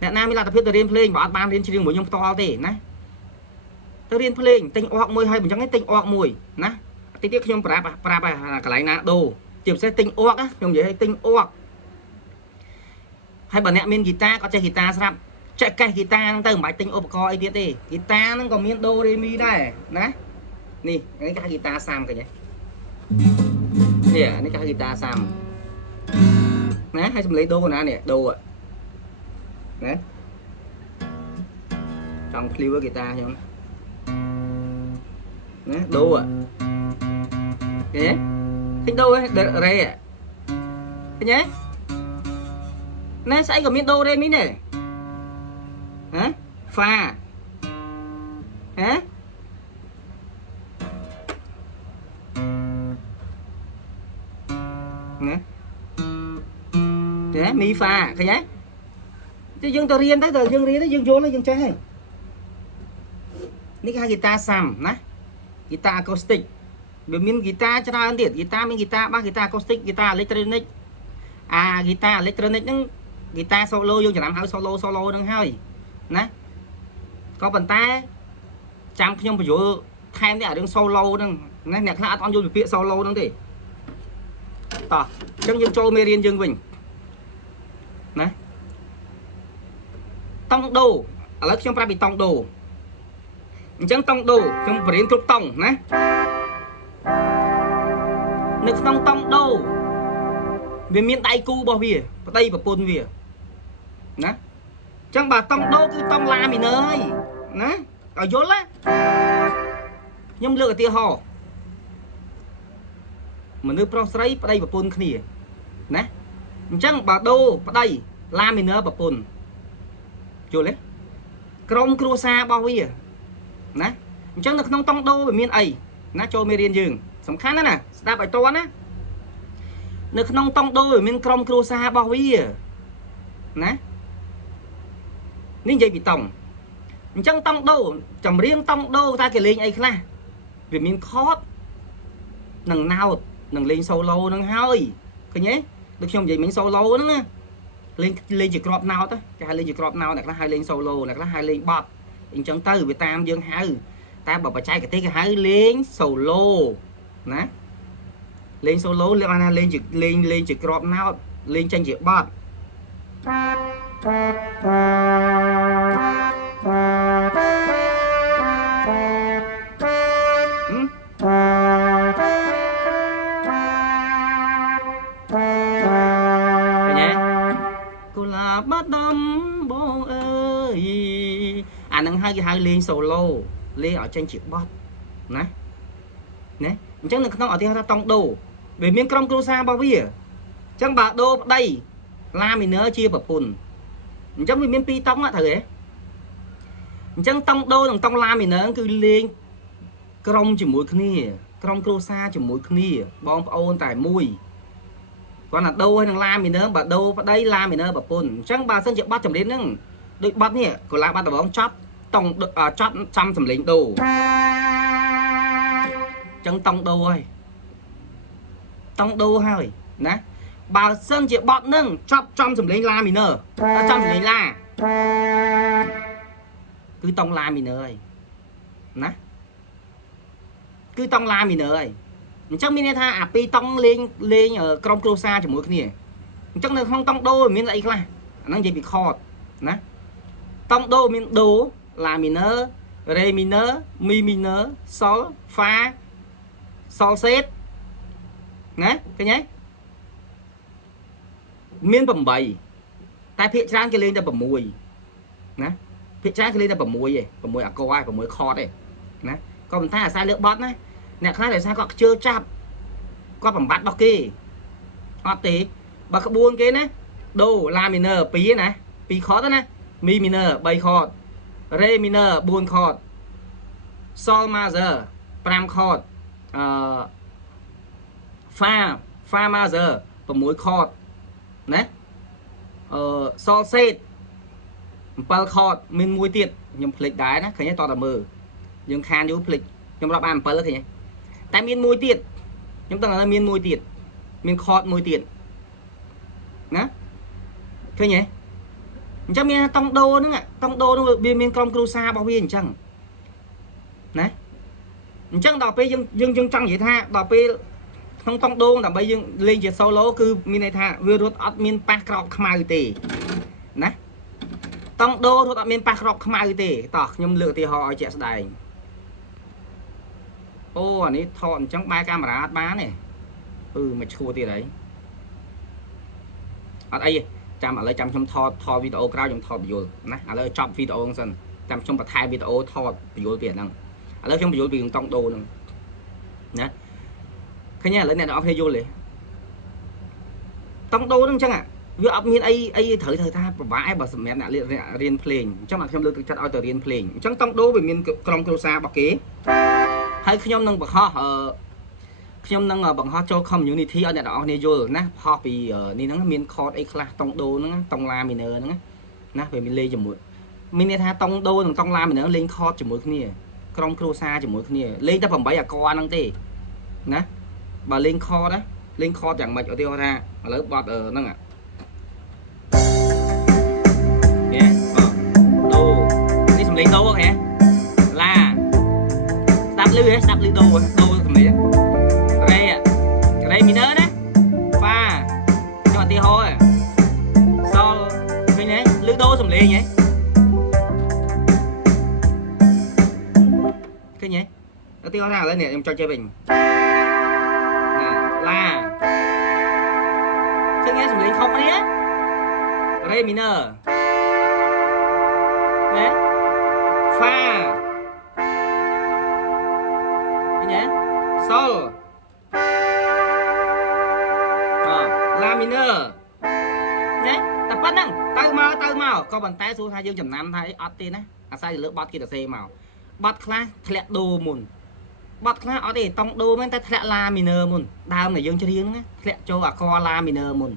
អ្នកណាមានលទ្ធភាពទៅរៀនភ្លេងបើអត់បានរៀនច្រៀងមួយខ្ញុំផ្ទាល់ទេណាទៅរៀនភ្លេងទិញអុកមួយហើយអញ្ចឹងទិញអុកមួយណាតិចទៀតខ្ញុំប្រាប់កន្លែងណាដូរជាពិសេសទិញអុកខ្ញុំនិយាយឲ្យទិញអុកហើយបើអ្នកមានហ្គីតាក៏ចេះហ្គីតាស្រាប់ចេះកេះហ្គីតាហ្នឹងទៅមិនបាច់ទិញឧបករណ៍អីទៀតទេហ្គីតាហ្នឹងក៏មានដូរេមីដែរណានេះគេហៅហ្គីតាសាំឃើញទេនេះគេហៅហ្គីតាសាំណាហើយសំឡេងដូរណានេះដូរណាចង់ឃ្លីវហ្គីតាខ្ញុំណាដូរឃើញទេដូររេឃើញទេណាស្អីក៏មានដូរេមីនេះហ៎ហ្វាហ៎ណាទេមីហ្វាឃើញទេយើងទៅរៀនទៅយើងរៀនទៅយើងយល់ទៅយើងចេះហើយនេះគេហៅហ្គីតាសាំណាហ្គ guitar acoustic វាមាន guitar ច្រើនទៀត guitar មាន guitar bass guitar acoustic guitar electronic guitar electronic ហ្នឹង guitar solo យើងចំណាំហៅ solo ហ្នឹងហើយណាក៏ប៉ុន្តែចាំខ្ញុំបញ្យល់ថែមនេះអារឿង solo ហ្នឹងណាអ្នកខ្លះអត់អន់យល់ពីពាក្យ solo ហ្នឹងទេតោះអញ្ចឹងយើងចូលមេរៀនយើងវិញណាតង់ដូឥឡូវខ្ញុំប្រាប់ពីតង់ដូអញ្ចឹងតង់ដូខ្ញុំបរៀនគ្រប់តង់ណានៅក្នុងតង់ដូវាមានដៃគូរបស់វាប្តីប្រពន្ធវាណាអញ្ចឹងបើតង់ដូគឺតង់ឡាមីន័រហើយណាឲ្យយល់ណាខ្ញុំលើកឧទាហរណ៍មនុស្សប្រុសស្រីប្តីប្រពន្ធគ្នាណាអញ្ចឹងបើដូប្តីឡាមីន័រប្រពន្ធយល់ទេក្រុមគ្រួសាររបស់វាណាអញ្ចឹងនៅក្នុងតង់ដូវាមានអីណាចូលមេរៀនយើងសំខាន់ណាស់ណាស្ដាប់ឲ្យតន់ណានៅក្នុងតង់ដូវាមានក្រុមគ្រួសាររបស់វាណានេះនិយាយពីតង់អញ្ចឹងតង់ដូចម្រៀងតង់ដូតើគេលេងអីខ្លះវាមានខតនិងណោតនឹងលេង solo ហ្នឹងហើយឃើញទេដូចខ្ញុំនិយាយមិញ solo ហ្នឹងណាលេងជាក្របណោតគេហៅលេងជាក្របណោតអ្នកខ្លះហៅលេង solo អ្នកខ្លះហៅលេងបទអញ្ចឹងទៅវាតាមយើងហៅតែបើបច្ចេកទេសគេហៅលេង solo ណាលេង solo លេងអាណាលេងជាក្របណោតលេងចេញជាបទបាត់ដំបងអើយអានឹងហើយគេហៅលេង solo លេងឲ្យចេញជាបទណាអញ្ចឹងនៅក្នុងឧទាហរណ៍ថាតង់ដូវាមានក្រុមគ្រួសាររបស់វាអញ្ចឹងបើដូប្តីឡាមីន័រជាប្រពន្ធអញ្ចឹងវាមានពីរតង់ត្រូវទេអញ្ចឹងតង់ដូនិងតង់ឡាមីន័រគឺលេងក្រុមជាមួយគ្នាក្រុមគ្រួសារជាមួយគ្នាបងប្អូនតែមួយគាត់ណាដូហើយនឹងឡាមីន័របើដូប្តីឡាមីន័រប្រពន្ធអញ្ចឹងបើសិនជាប័ណ្ណចម្រៀងហ្នឹងដូចប័ណ្ណនេះកូឡាបាត់ដំបងចប់តង់ចប់ចាំសំលេងដូអញ្ចឹងតង់ដូហើយតង់ដូហើយណាបើសិនជាប័ណ្ណហ្នឹងចប់ចំសំលេងឡាមីន័រចំសំលេងឡាគឺតង់ឡាមីន័រហើយណាគឺតង់ឡាមីន័រហើយអញ្ចឹងមានន័យថាអាពីរតង់លេងក្រុមគ្រួសារជាមួយគ្នាអញ្ចឹងនៅក្នុងតង់ដូមានអីខ្លះអាហ្នឹងនិយាយពីខតណាតង់ដូមានដូឡាមីន័ររេមីន័រមីមីន័រសុលហ្វាសុលសេតណាឃើញទេមាន8តែភាគច្រើនគេលេងតែ6ណាភាគច្រើនគេលេងតែ6ឯង6អាកឯង6ខតឯងណាក៏ប៉ុន្តែអាស្រ័យលើបទណាអ្នកខ្លះដោយសារគាត់ខ្ជិលចាប់គាត់បំបត្តិរបស់គេអត់ទេបើក្បួនគេណាដូឡាមីន័រ2ណា2ខតណាមីមីន័រ3ខតរេមីន័រ4ខតសុលម៉ាហ្សឺ5ខតហ្វាម៉ាហ្សឺ6ខតណាសុលសេត7ខតមានមួយទៀតខ្ញុំភ្លេចដែរណាឃើញទេតតែមើលយើងខានយូរភ្លេចខ្ញុំរាប់បាន7ឃើញទេតែមានមួយទៀតខ្ញុំដឹងថាមានមួយទៀតមានខតមួយទៀតណាឃើញទេអញ្ចឹងមានតង់ដូហ្នឹងវាមានក្រុមគ្រួសាររបស់វាអញ្ចឹងណាអញ្ចឹងដល់ពេលយើងចង់និយាយថាដល់ពេលក្នុងតង់ដូដើម្បីយើងលេងជា solo គឺមានន័យថាវារត់អត់មានប៉ះក្រោបខ្មៅទេណាតង់ដូរត់អត់មានប៉ះក្រោបខ្មៅទេតោះខ្ញុំលើកឧទាហរណ៍ឲ្យជាក់ស្ដែងអូអានេះថតអញ្ចឹងបែរកាមេរ៉ាអត់បានទេមកឈួរទៀតហើយអត់អីទេចាំឥឡូវចាំខ្ញុំថតវីដេអូក្រោយខ្ញុំថតបញ្យល់ណាឥឡូវចប់វីដេអូហ្នឹងសិនចាំខ្ញុំបន្ថែមវីដេអូថតបញ្យល់ពីអាហ្នឹងឥឡូវខ្ញុំបញ្យល់ពីតង់ដូហ្នឹងណាឃើញទេឥឡូវអ្នកទាំងអស់គ្នាយល់ទេតង់ដូហ្នឹងអញ្ចឹងវាអត់មានអីត្រូវថាពិបាកឯងបើសម្រាប់អ្នករៀនភ្លេងអញ្ចឹងខ្ញុំលើកទឹកចិត្តឲ្យទៅរៀនភ្លេងអញ្ចឹងតង់ដូវាមានក្រុមគ្រួសាររបស់គេហើយខ្ញុំនឹងបង្ហោះចូល community ឲ្យអ្នកទាំងអស់គ្នាយល់ណាផុសពីនេះហ្នឹងមានខតអីខ្លះតង់ដូហ្នឹងតង់ឡាមីន័រហ្នឹងណាវាមានលេងជាមួយមានន័យថាតង់ដូនិងតង់ឡាមីន័រលេងខតជាមួយគ្នា ក្រុមគ្រួសារជាមួយគ្នាលេងតែ8អាកហ្នឹងទេណាបើលេងខតណាលេងខតយ៉ាងម៉េចឧទាហរណ៍ថាឥឡូវបត់ហ្នឹងញ៉េដូនេះសំលេងដូហ៎ឡាស្ដាប់លឺហ៎ស្ដាប់លឺដូសំលេងរ៉េមីន័រណាហ្វាចុះឧទាហរណ៍សល់ឃើញទេលឺដូសំលេងហ៎ឃើញទេឧទាហរណ៍ថាឥឡូវនេះខ្ញុំចុចចេះវិញឡាឃើញទេសំលេងខុសគ្នារ៉េមីន័រណាហ្វាឃើញទេសល់ឡាមីន័រណាតែប៉ុណ្្នឹងទៅមកក៏ប៉ុន្តែសួរថាយើងចំណាំថាអីអត់ទេណាអាស្រ័យលើបត់គេទៅសេមកបត់ខ្លះធ្លាក់ដូមុនបត់ខ្លះអត់ទេតង់ដូមែនតែធ្លាក់ឡាមីន័រមុនដើមដែលយើងច្រៀងហ្នឹងធ្លាក់ចូលអាកឡាមីន័រមុន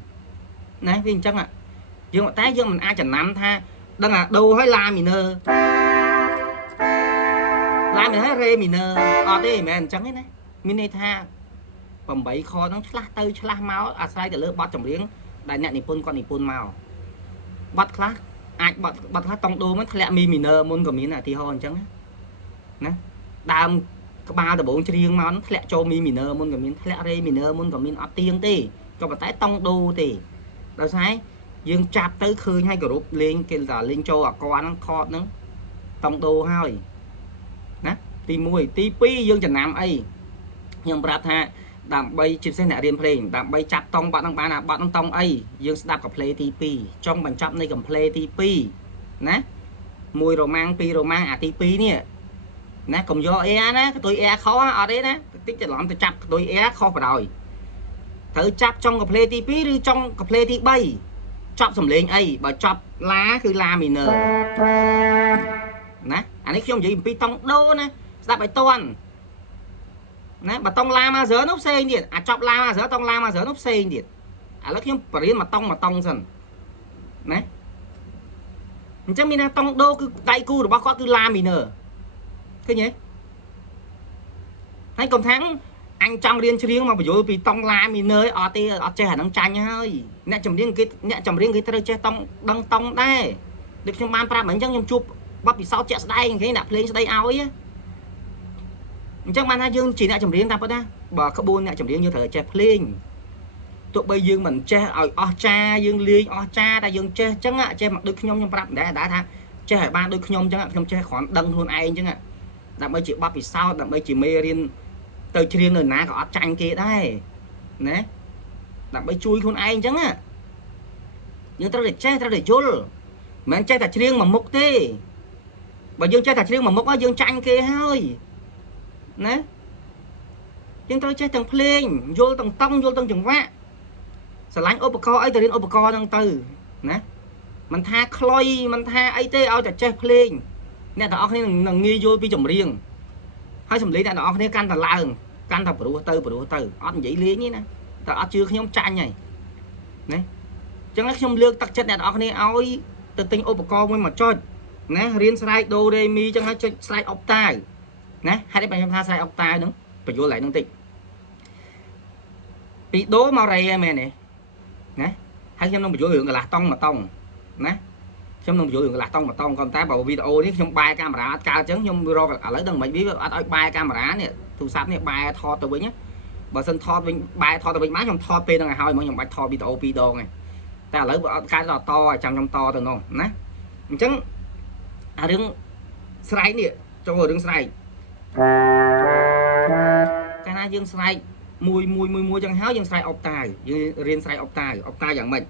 ណាវាអញ្ចឹងយើងតែយើងមិនអាចចំណាំថាដឹងអាដូហើយឡាមីន័ររ៉េមីន័រអត់ទេមិនមែនអញ្ចឹងទេណាមានន័យថា8ខហ្នឹងឆ្លាស់ទៅឆ្លាស់មកអាស្រ័យទៅលើបទចម្រៀងដែលអ្នកនិពន្ធគាត់និពន្ធមកបទខ្លះអាចបទខ្លះតង់ដូមិនធ្លាក់មីមីន័រមុនក៏មានឧទាហរណ៍អញ្ចឹងណាដើមក្បាលដំបូងច្រៀងមកធ្លាក់ចូលមីមីន័រមុនក៏មានធ្លាក់រ៉េមីន័រមុនក៏មានអត់ទៀងទេក៏ប៉ុន្តែតង់ដូទេដោយសារយើងចាប់ទៅឃើញឲ្យគោរពលេងគេថាលេងចូលអាកហ្នឹងខតហ្នឹងតង់ដូហើយណាទី1ទី2យើងចំណាំអីខ្ញុំប្រាប់ថាដើម្បីជាពិសេសអ្នករៀនភ្លេងដើម្បីចាប់តង់បាត់ហ្នឹងបានអាបាត់ហ្នឹងតង់អីយើងស្ដាប់កំ plei ទី2ចុងបញ្ចប់នៃកំ plei ទី2ណា1រ៉ូម៉ាំង2រ៉ូម៉ាំងអាទី2នេះណាកុំយកអែណាកតុយអែខុសអត់ទេណាតិចច្រឡំទៅចាប់កតុយអែខុសបដ ாய் ត្រូវចាប់ចុងកំ plei ទី2ឬចុងកំ plei ទី3ចប់សំលេងអីបើចប់ឡាគឺឡាមីន័រណាអានេះខ្ញុំនិយាយអំពីតង់ដូណាស្ដាប់ឲ្យតន់ណាបើតង់ឡាម៉ាហ្សឺនោះផ្សេងទៀតអាចប់ឡាម៉ាហ្សឺតង់ឡាម៉ាហ្សឺនោះផ្សេងទៀតឥឡូវខ្ញុំបរៀនមកតង់សិនណាអញ្ចឹងមានថាតង់ដូគឺដៃគូរបស់គាត់គឺឡាមីន័រឃើញទេហើយកុំថាអញចង់រៀនច្រៀងមកបញ្យល់ពីតង់ឡាមីន័រអត់ទេអត់ចេះអានឹងចាញ់ហើយអ្នកចម្រៀងគេត្រូវចេះតង់ដឹងតង់ដែរដូចខ្ញុំបានប្រាប់អញ្ចឹងខ្ញុំជួបបទពិសោធន៍ជាក់ស្ដែងគេអ្នកភ្លេងស្ដីឲ្យអញ្ចឹងបានថាយើងជាអ្នកចម្រៀងតែប៉ុណ្ណាបើក្បួនអ្នកចម្រៀងយើងត្រូវចេះភ្លេងទោះបីយើងមិនចេះឲ្យអស់ចាយើងលេងអស់ចាតែយើងចេះអញ្ចឹងចេះមកដូចខ្ញុំប្រាប់ដែរថាចេះឲ្យបានដូចខ្ញុំអញ្ចឹងខ្ញុំចេះគ្រាន់ដឹងខ្លួនឯងអញ្ចឹងដើម្បីជាបទពិសោធន៍ដើម្បីជាមេរៀនទៅច្រៀងនៅណាក៏អត់ចាញ់គេដែរណាដើម្បីជួយខ្លួនឯងអញ្ចឹងយើងត្រូវតែចេះត្រូវតែយល់មិនមែនចេះតែច្រៀងមួយមុខទេបើយើងចេះតែច្រៀងមួយមុខយើងចាញ់គេហើយណាយើងត្រូវចេះទាំងភ្លេងយល់ទាំងតង់យល់ទាំងចង្វាក់ស្រឡាញ់ឧបករណ៍អីទៅរៀនឧបករណ៍ហ្នឹងទៅណាមិនថាខ្លុយមិនថាអីទេឲ្យតែចេះភ្លេងអ្នកទាំងអស់គ្នានឹងងាយយល់ពីចម្រៀងហើយសម្លេងអ្នកទាំងអស់គ្នាកាន់តែឡើងកាន់តែព្រោះទៅអត់និយាយលេងទេណាតែអត់ជឿខ្ញុំចាញ់ហើយណាអញ្ចឹងខ្ញុំលើកទឹកចិត្តអ្នកទាំងអស់គ្នាឲ្យទៅទិញឧបករណ៍មួយមកចុចណារៀនស្រែកដូរេមីអញ្ចឹងហើយចុចស្រែកអុកតាវណាហេតុអីបានខ្ញុំថាស្រែកអុកតាវហ្នឹងបញ្យល់ឡើងហ្នឹងតិចពីដូមករ៉េហ្នឹងមែនទេណាហើយខ្ញុំនឹងបញ្យល់រឿងកន្លះតង់មួយតង់ណាខ្ញុំនឹងបញ្យល់រឿងកន្លះតង់មួយតង់ក៏តែបើវីដេអូនេះខ្ញុំបែរកាមេរ៉ាអត់កើតអញ្ចឹងខ្ញុំរកឥឡូវដឹងមិនវាអត់ឲ្យបែរកាមេរ៉ានេះទូរស័ព្ទនេះបែរថតទៅវិញបើសិនថតវិញបែរថតទៅវិញបានខ្ញុំថតពេលហ្នឹងឲ្យហើយមកខ្ញុំបាច់ថតវីដេអូ2ដងឯងតែឥឡូវបើអត់កើតដល់តឲ្យចាំខ្ញុំតទៅនោះណាអញ្ចឹងអារឿងស្រែកនេះចូលរឿងស្រែកកាលណាយើងស្រែកមួយចឹងហើយយើងស្រែកអុកតាវយើងរៀនស្រែកអុកតាវយ៉ាងម៉េច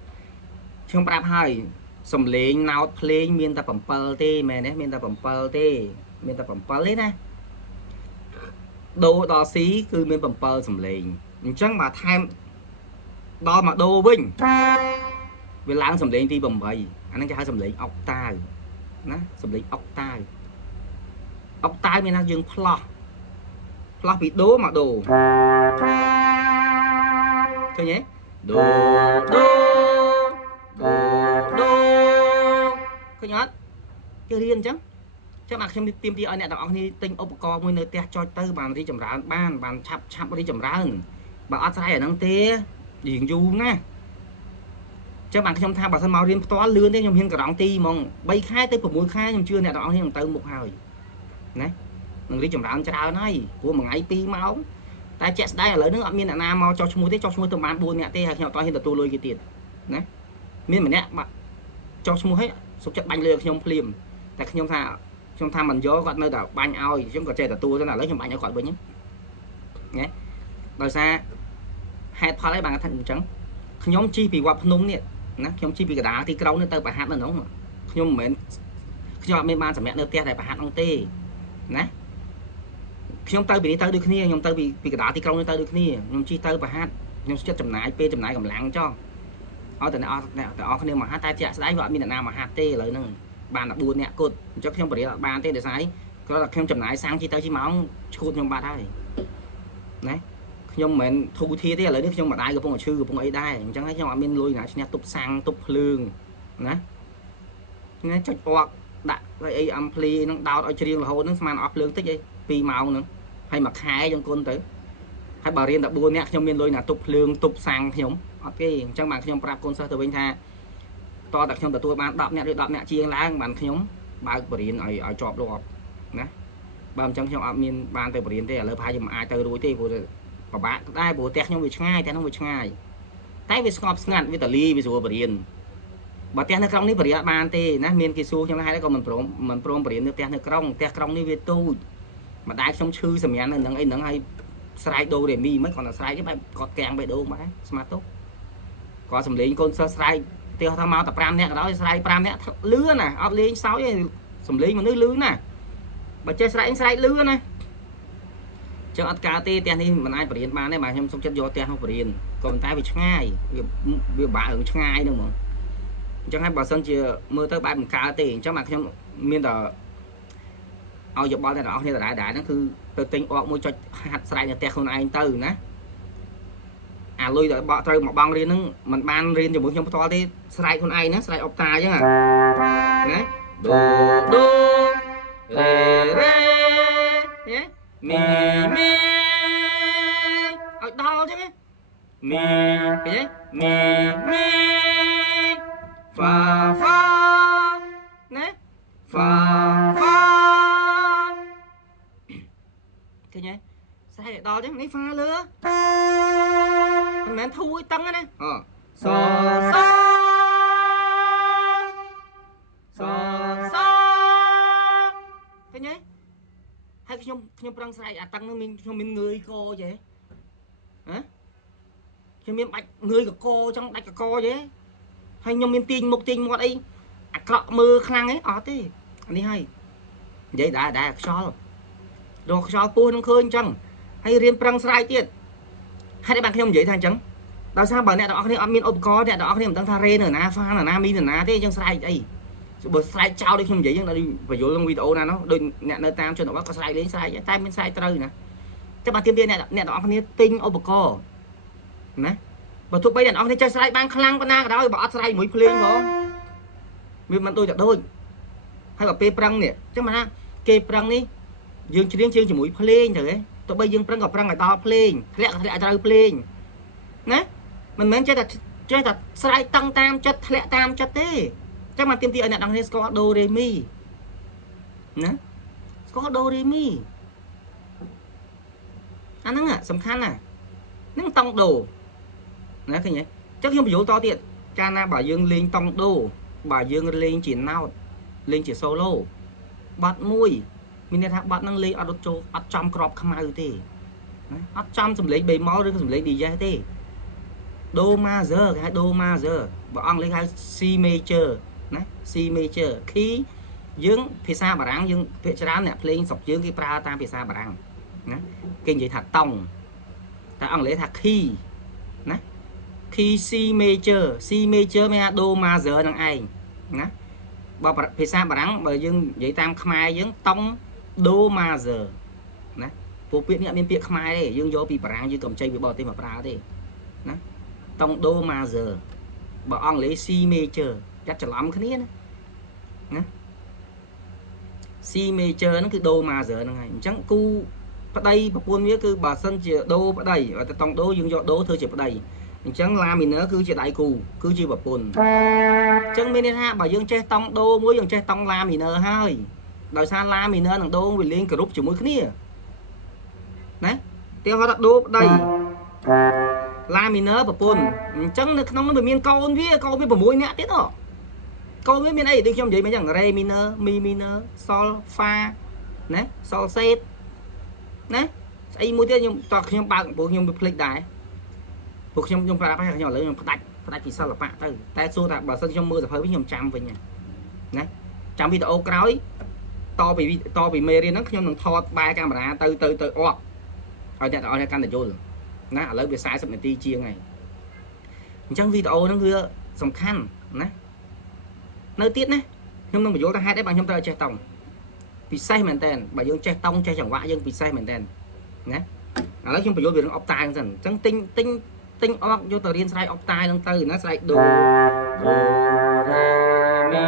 ខ្ញុំប្រាប់ហើយសំលេងណោតភ្លេងមានតែ7ទេមែនទេមានតែ7ទេណាដូដល់ស៊ីគឺមាន7សំលេងអញ្ចឹងបើថែមដល់មកដូវិញវាឡើងសំលេងទី8អាហ្នឹងគេហៅសំលេងអុកតាវណាសំលេងអុកតាវមានថាយើងផ្លោះពីដូមកដូឃើញទេដូឃើញអត់គេរៀនអញ្ចឹង chắc màខ្ញុំtìmទីឲ្យអ្នកទាំងអស់គ្នាទិញឧបករណ៍មួយនៅផ្ទះចុចទៅបានរីចម្រើនបានឆាប់រីចម្រើនបើអត់ស្រ័យអាហ្នឹងទេរៀងយូរណាចឹងបានខ្ញុំថាបើសិនមករៀនផ្ទាល់លឿនទេខ្ញុំហ៊ានការ៉ង់ទីហ្មង3ខែទៅ6ខែខ្ញុំជឿអ្នកទាំងអស់គ្នានឹងទៅមុខហើយណានឹងរីចម្រើនច្រើនហើយព្រោះមួយថ្ងៃ2ម៉ោងតែជាក់ស្ដែងឥឡូវហ្នឹងអត់មានអ្នកណាមកចោះឈ្មោះទេចោះឈ្មោះទៅបាន4នាក់ទេហើយខ្ញុំអត់ហ៊ានទទួលលុយគេទៀតណាមានម្នាក់ចោះឈ្មោះឲ្យសុខចិត្តបាញ់លុយឲ្យខ្ញុំភ្លាមតែខ្ញុំថាមិនយកគាត់នៅតែបាញ់ឲ្យខ្ញុំក៏ចេះទទួលទៅឥឡូវខ្ញុំបាញ់ឲ្យគាត់វិញណាដោយសារហេតុផលអីបានថាអញ្ចឹងខ្ញុំជិះពីវត្តភ្នំនេះណាខ្ញុំជិះពីកណ្ដាលទីក្រុងនេះទៅប្រហាត់នៅនោះខ្ញុំមិនមែនខ្ញុំអត់មានបានសម្រាប់នៅផ្ទះតែប្រហាត់នោះទេណាខ្ញុំទៅពីនេះទៅដូចគ្នាខ្ញុំទៅពីកណ្ដាលទីក្រុងនេះទៅដូចគ្នាខ្ញុំជិះទៅប្រហាត់ខ្ញុំចិត្តចំណាយពេលចំណាយកម្លាំងចុះឲ្យតែអ្នកទាំងអស់គ្នាមកហាត់តែជាក់ស្ដែងវាអត់មានអ្នកណាមកហាត់ទេឥឡូវហ្នឹងបានតែ4នាក់គត់អញ្ចឹងខ្ញុំបរិយាអត់បានទេដោយសារគ្រាន់តែខ្ញុំចំណាយសាំងជិះទៅជិះមកឈួតខ្ញុំបាត់ហើយណាខ្ញុំមិនមែនធូរធាទេឥឡូវនេះខ្ញុំម្ដាយកំពុងតែឈឺកំពុងអីដែរអញ្ចឹងហើយខ្ញុំអត់មានលុយណាឈ្នះទប់សាំងទប់ភ្លើងណាចុចអកដាក់អីអាំភ្លីហ្នឹងដោតឲ្យច្រៀងរហូតហ្នឹងស្មានអស់ភ្លើងតិចឯង2ម៉ោងហ្នឹងហើយមួយខែខ្ញុំគុណទៅហើយបើរៀនតែ4នាក់ខ្ញុំមានលុយណាទប់ភ្លើងទប់សាំងខ្ញុំអត់ទេអញ្ចឹងបានខ្ញុំប្រាប់កូនសិស្សទៅវិញថាតតែខ្ញុំទទួលបាន10នាក់ឬ10នាក់ជាងឡើងបានខ្ញុំបើកបរិញ្ញាឲ្យជាប់លាប់ណាបើមិនអញ្ចឹងខ្ញុំអត់មានបានទៅបរិញ្ញាទេឥឡូវប្រហែលខ្ញុំអាចទៅរួចទេព្រោះពិបាកដែរព្រោះផ្ទះខ្ញុំវាឆ្ងាយផ្ទះនោះវាឆ្ងាយតែវាស្ងប់ស្ងាត់វាតលីវាស្រួលបរិញ្ញាបើផ្ទះនៅក្រុងនេះបរិញ្ញាបានទេណាមានគេសួរខ្ញុំហើយក៏មិនព្រមបរិញ្ញានៅផ្ទះនៅក្រុងនេះវាទូចម្ដាយខ្ញុំឈឺសម្រាប់នៅនឹងអីហ្នឹងហើយស្រែកដូរេមីមិនគាត់តែស្រែកទេបែបគាត់កាំងបេះដូងបែបស្មាតទុកគាត់សំលេងកូនសិស្សស្រែកផ្ទះថាមកតែ5នាក់ក៏ដោយស្រែក5នាក់លឿនណាអត់លេងសើចទេសំលេងមនុស្សលឿនណាបើចេះស្រែកលឿនណាចឹងអត់កើតទេផ្ទះនេះមិនអាចបរិញ្ញាបានទេបាទខ្ញុំសុខចិត្តយកផ្ទះនោះបរិញ្ញាក៏ប៉ុន្តែវាឆ្ងាយវាបាក់រឿងឆ្ងាយហ្នឹងហ្មងអញ្ចឹងហើយបើសិនជាមើលទៅបែបមិនកើតទេអញ្ចឹងបាទខ្ញុំមានតែឲ្យយោបល់តែអ្នកនរគ្នាដដែលហ្នឹងគឺទៅទិញអកមួយចុចហាត់ស្រែកនៅផ្ទះខ្លួនឯងទៅណាអាលុយដែលបកត្រូវមកបងរៀនហ្នឹងមិនបានរៀនជាមួយខ្ញុំផ្ទាល់ទេស្រែកខ្លួនឯងណាស្រែកអុកតាអញ្ចឹងណាដូដូរេរេមីមីឲ្យដល់អញ្ចឹងមីឃើញទេមីមីហ្វាហ្វាណាហ្វាហ្វាឃើញទេស្រែកដល់អញ្ចឹងនេះហ្វាលឺមិនមែនធូរឲ្យតឹងណាសសឃើញទេហើយខ្ញុំប្រឹងស្រែកអាតឹងនឹងខ្ញុំមានងើយកចេះហ៎ខ្ញុំមានបាច់ងើយកកចង់ដាច់កកចេះហើយខ្ញុំមានទាញមុខទាញមាត់អីអាក្រក់មើលខ្លាំងអីអត់ទេនេះហើយនិយាយដែរខ្យល់រកខ្យល់ពោះនឹងឃើញអញ្ចឹងហើយរៀនប្រឹងស្រែកទៀតហេតុអីបានខ្ញុំនិយាយថាអញ្ចឹងដោយសារបើអ្នកទាំងអស់គ្នាអត់មានឧបករណ៍អ្នកទាំងអស់គ្នាមិនដឹងថារេនៅណាហ្វានៅណាមីនៅណាទេអញ្ចឹងស្រែកអីបើស្រែកចោលដូចខ្ញុំនិយាយហ្នឹងដល់បញ្យល់ក្នុងវីដេអូណានោះដូចអ្នកនៅតាមជនបទក៏ស្រែកលេងស្រែកតែមានស្រែកត្រូវណាចាំបើទៀមទាអ្នកទាំងអស់គ្នាទិញឧបករណ៍ណាបើទោះបីអ្នកទាំងអស់គ្នាចេះស្រែកបានខ្លាំងប៉ុណ្ណាក៏ដោយបើអត់ស្រែកមួយភ្លេងផងវាមិនដូចតែដូចហើយបើពេលប្រឹងនេះអញ្ចឹងមកណាគេប្រឹងនេះយើងច្រៀងជាមួយភ្លេងទៅហ៎ទោះបីយើងប្រឹងក៏ប្រឹងឲ្យដល់ភ្លេងធ្លាក់ឲ្យត្រូវភ្លេងណាមិនមែនចេះតែស្រែកតឹងតាមចិត្តធ្លាក់តាមចិត្តទេចាំមកទៀមទីឲ្យអ្នកទាំងនេះស្គាល់ដូរេមីណាស្គាល់ដូរេមីអាហ្នឹងសំខាន់ណាហ្នឹងតង់ដូណាឃើញទេចឹងខ្ញុំបញ្យល់តទៀតកាលណាបើយើងលេងតង់ដូបើយើងលេងជាណោតលេងជាសូឡូបាត់មួយមានន័យថាបាត់ហ្នឹងលេងអត់ចូលអត់ចំក្របខ្មៅទេណាអត់ចំសំឡេងបេម៉ុលឬក៏សំឡេងឌីយ៉េសទេដូម៉ាហ្សឺគេហៅដូម៉ាហ្សឺបើអង់គ្លេសហៅ C major ណា C major key យើងភាសាបារាំងយើងភាគច្រើនអ្នកភ្លេងស្រុកយើងគេប្រើតាមភាសាបារាំងណាគេនិយាយថាតង់តែអង់គ្លេសថា key ណា key C major មានថា do major នឹងឯងណាបើភាសាបារាំងបើយើងនិយាយតាមខ្មែរយើងតង់ do major ណាពួកពាក្យនេះអត់មានពាក្យខ្មែរទេយើងយកពីបារាំងយើងកំចៃពីបរទេសមកប្រើទេណាតង់ do major បើអង់គ្លេស C major ចាត់ច្រឡំគ្នាណា C major ហ្នឹងគឺដូ major ហ្នឹងហើយអញ្ចឹងគូប្តីប្រពន្ធវាគឺបើសិនជាដូប្តីបើទៅតង់ដូយើងយកដូធ្វើជាប្តីអញ្ចឹង La minor គឺជាដៃគូគឺជាប្រពន្ធអញ្ចឹងមានន័យថាបើយើងចេះតង់ដូមួយយើងចេះតង់ La minor ហើយដោយសារ La minor និងដូវាលេងគ្រប់ជាមួយគ្នាណាទីហោថាដូប្តី La minor ប្រពន្ធអញ្ចឹងនៅក្នុងនោះវាមានកូនវា6នាក់ទៀតហ៎កូនវាមានអីដូចខ្ញុំនិយាយមិញអញ្ចឹង Re minor Mi minor Sol Fa ណា Sol set ណាស្អីមួយទៀតខ្ញុំតខ្ញុំបើកពួកខ្ញុំវាភ្លេចដែរពួកខ្ញុំប្រាប់ហើយខ្ញុំឥឡូវខ្ញុំផ្ដាច់ពីសិល្បៈទៅតែសួរថាបើសិនខ្ញុំមើលសភៅវិញខ្ញុំចាំវិញណាចាំវីដេអូក្រោយតពីមេរៀនហ្នឹងខ្ញុំនឹងថតបែរកាមេរ៉ាទៅអបឲ្យអ្នកទាំងអស់គ្នាកាន់តែយល់ណាឥឡូវវា40នាទីជាងហើយអញ្ចឹងវីដេអូហ្នឹងវាសំខាន់ណានៅទៀតណាខ្ញុំនឹងបញ្យល់ថាហេតុអីបើខ្ញុំត្រូវចេះតង់ពិសេសមែនតើបើយើងចេះតង់ចេះចង្វាក់យើងពិសេសមែនតើណាឥឡូវខ្ញុំបញ្យល់ពីរឿងអុកតាយហ្នឹងសិនអញ្ចឹងទិញអុកយកទៅរៀនស្រែកអុកតាយហ្នឹងទៅណាស្រែកដូរ៉េមី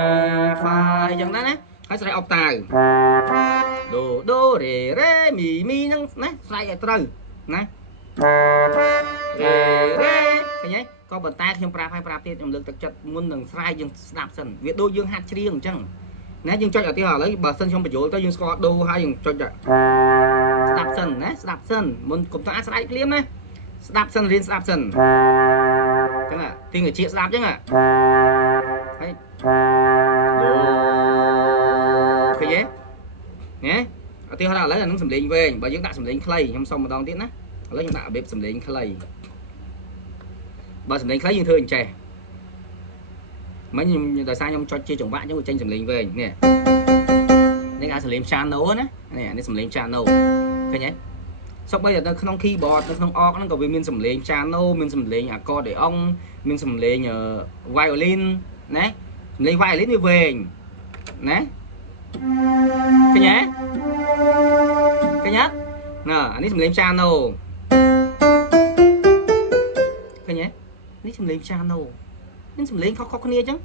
ហ្វាអញ្ចឹងណាហើយស្រែកអុកតាយដូរ៉េមីហ្នឹងណាស្រែកឲ្យត្រូវណារ៉េឃើញទេក៏ប៉ុន្តែខ្ញុំប្រាប់ទៀតខ្ញុំលើកទឹកចិត្តមុននឹងស្រែកយើងស្ដាប់សិនវាដូចយើងហាត់ច្រៀងអញ្ចឹងណាយើងចុចឧទាហរណ៍ឥឡូវបើសិនខ្ញុំបញ្យល់ទៅយើងស្គាល់ដូហើយយើងចុចស្ដាប់សិនណាស្ដាប់សិនមុនកុំទៅអាចស្រែកភ្លាមណាស្ដាប់សិនរៀនស្ដាប់សិនចឹងទីងជាស្ដាប់ចឹងហើយដូឃើញទេណាឧទាហរណ៍ឥឡូវអានឹងសំឡេងវែងបើយើងដាក់សំឡេងខ្លីខ្ញុំសុំម្ដងទៀតណាឥឡូវខ្ញុំដាក់របៀបសំឡេងខ្លីបើសំឡេងខ្លីយើងធ្វើអញ្ចេះមិញខ្ញុំដោយសារខ្ញុំចុចជាចង្វាក់អញ្ចឹងវាចេញសំឡេងវែងនេះគេសំឡេង piano ណានេះសំឡេង piano ឃើញទេសូម្បីតែនៅក្នុង keyboard នៅក្នុង org ហ្នឹងក៏វាមានសំឡេង piano មានសំឡេង accordion មានសំឡេង violin ណាសំឡេង violin វាវែងណាឃើញទេឃើញទេអានេះសំឡេង piano ឃើញទេនេះសំឡេង piano មានសំឡេងខុសគ្នាអញ្ចឹង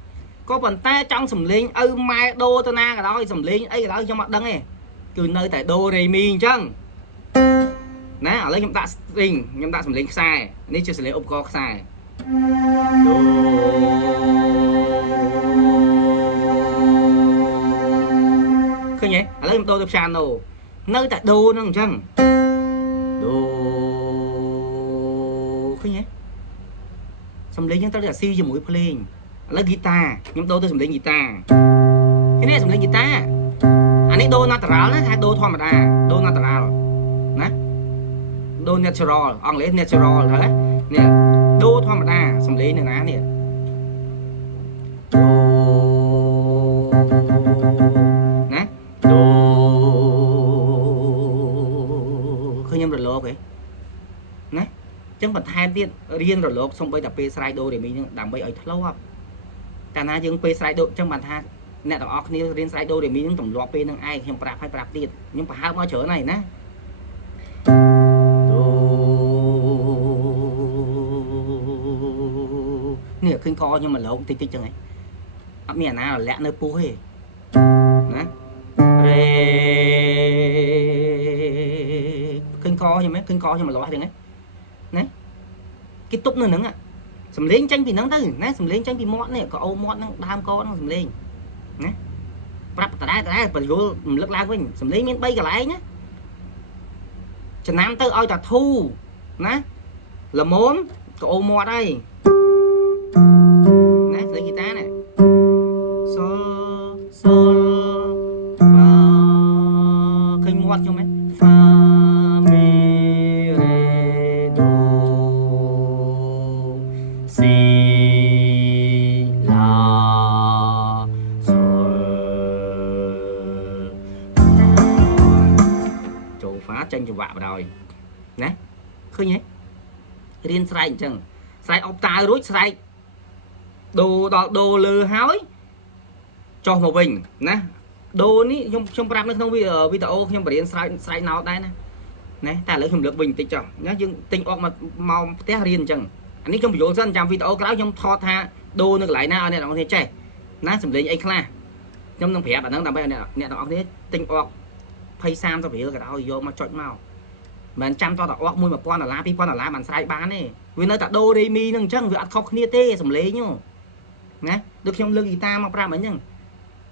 ក៏ប៉ុន្តែចង់សំឡេងឪម៉ែដូទៅណាក៏ដោយសំឡេងអីក៏ដោយខ្ញុំអត់ដឹងទេគឺនៅតែដូរ៉េមីអញ្ចឹងណាឥឡូវខ្ញុំដាក់ string ខ្ញុំដាក់សំឡេងខ្សែនេះជាសំឡេងឧបករណ៍ខ្សែដូឃើញទេឥឡូវខ្ញុំដូរទៅ piano នៅតែដូហ្នឹងអញ្ចឹងដូឃើញទេសំឡេងយើងត្រូវតែស៊ីជាមួយភ្លេងឥឡូវហ្គីតាខ្ញុំដូរទៅសំឡេងហ្គីតាឃើញទេសំឡេងហ្គីតាអានេះដូ natural ណាថាដូធម្មតាដូ natural ណាដូ natural អង់គ្លេស natural ហ្នឹងនេះដូធម្មតាសំឡេងនៅណានេះដូណាដូឃើញខ្ញុំរលកហ៎ណាចឹងបន្ថែមទៀតរៀនរលកសំបីតែពេលស្រែកដូរ៉េមីហ្នឹងដើម្បីឲ្យធ្លាប់កាលណាយើងពេលស្រែកដូចឹងបានថាអ្នកទាំងអស់គ្នារៀនស្រែកដូរ៉េមីហ្នឹងទម្លាប់ពេលហ្នឹងឯងខ្ញុំប្រាប់ទៀតខ្ញុំប្រហើបមកច្រើនហើយណាដូនេះឃើញកខ្ញុំមកលោកតិចចឹងហ៎អត់មានអាណាលាក់នៅពោះទេណារេឃើញកខ្ញុំហ៎ឃើញកខ្ញុំមកលាស់ហ្នឹងហ៎ណាគេទប់នៅហ្នឹងសំលេងចាញ់ពីហ្នឹងទៅណាសំលេងចាញ់ពីមាត់នេះក៏អូមាត់ហ្នឹងដើមកហ្នឹងសំលេងណាប្រាប់តដែរបញ្យល់រំលឹកឡើងវិញសំលេងមាន3កន្លែងណាចំណាំទៅឲ្យតាធូណាល្មមក៏អូមាត់ហើយណាសំលេងហ្គីតាណាសូលហ្វាឃើញមាត់ខ្ញុំហ៎ហ្វាមីរេដូស៊ីឡាសូលចូលហ្វាចេញចង្វាក់បដ ாய் ណាឃើញទេរៀនស្រែកអញ្ចឹងស្រែកអបតារួចស្រែកដូដល់ដូលើហើយចុះមកវិញណាដូនេះខ្ញុំប្រាប់នៅក្នុងវីដេអូខ្ញុំបរៀនស្រែកណោតដែរណាតែឥឡូវខ្ញុំលើកវិញបន្តិចចុះណាយើងទិញអុកមកផ្ទះរៀនអញ្ចឹងអានេះខ្ញុំបញ្យល់សិនចាំវីដេអូក្រោយខ្ញុំថតថាដូនៅកន្លែងណាឲ្យអ្នកនរគ្នាចេះណាសំឡេងអីខ្លះ ខ្ញុំនឹងប្រាប់អាហ្នឹងដើម្បីអ្នកទាំងអស់គ្នាទិញអក20-30រៀលក៏ដោយយកមកចុចមកមិនចាំតតអក$1,000 $2,000 $2,000បានស្រ័យបានទេវានៅតែដូរេមីហ្នឹងអញ្ចឹងវាអត់ខុសគ្នាទេសំឡេងណាដូចខ្ញុំលើកហ្គីតាមកប្រាប់អញ្ចឹង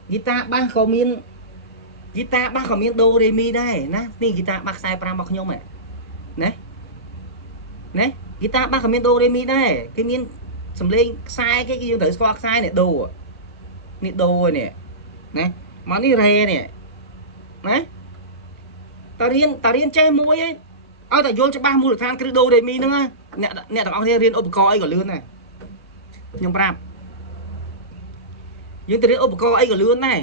ហ្គីតាបាសក៏មានដូរេមីដែរណានេះហ្គីតាបាស45របស់ខ្ញុំណាហ្គីតាបាសក៏មានដូរេមីដែរគេមានសំឡេងខ្សែគេយើងត្រូវស្គាល់ខ្សែនេះដូរនេះដូរនេះណាមកនេះរ៉េនេះណាតារៀនចេះមួយឯងឲ្យតែយល់ច្បាស់មូលដ្ឋានគ្រឹះដូរេមីហ្នឹងអ្នកទាំងអស់គ្នារៀនឧបករណ៍អីក៏លឿនដែរខ្ញុំប្រាប់យើងទៅរៀនឧបករណ៍អីក៏លឿនដែរ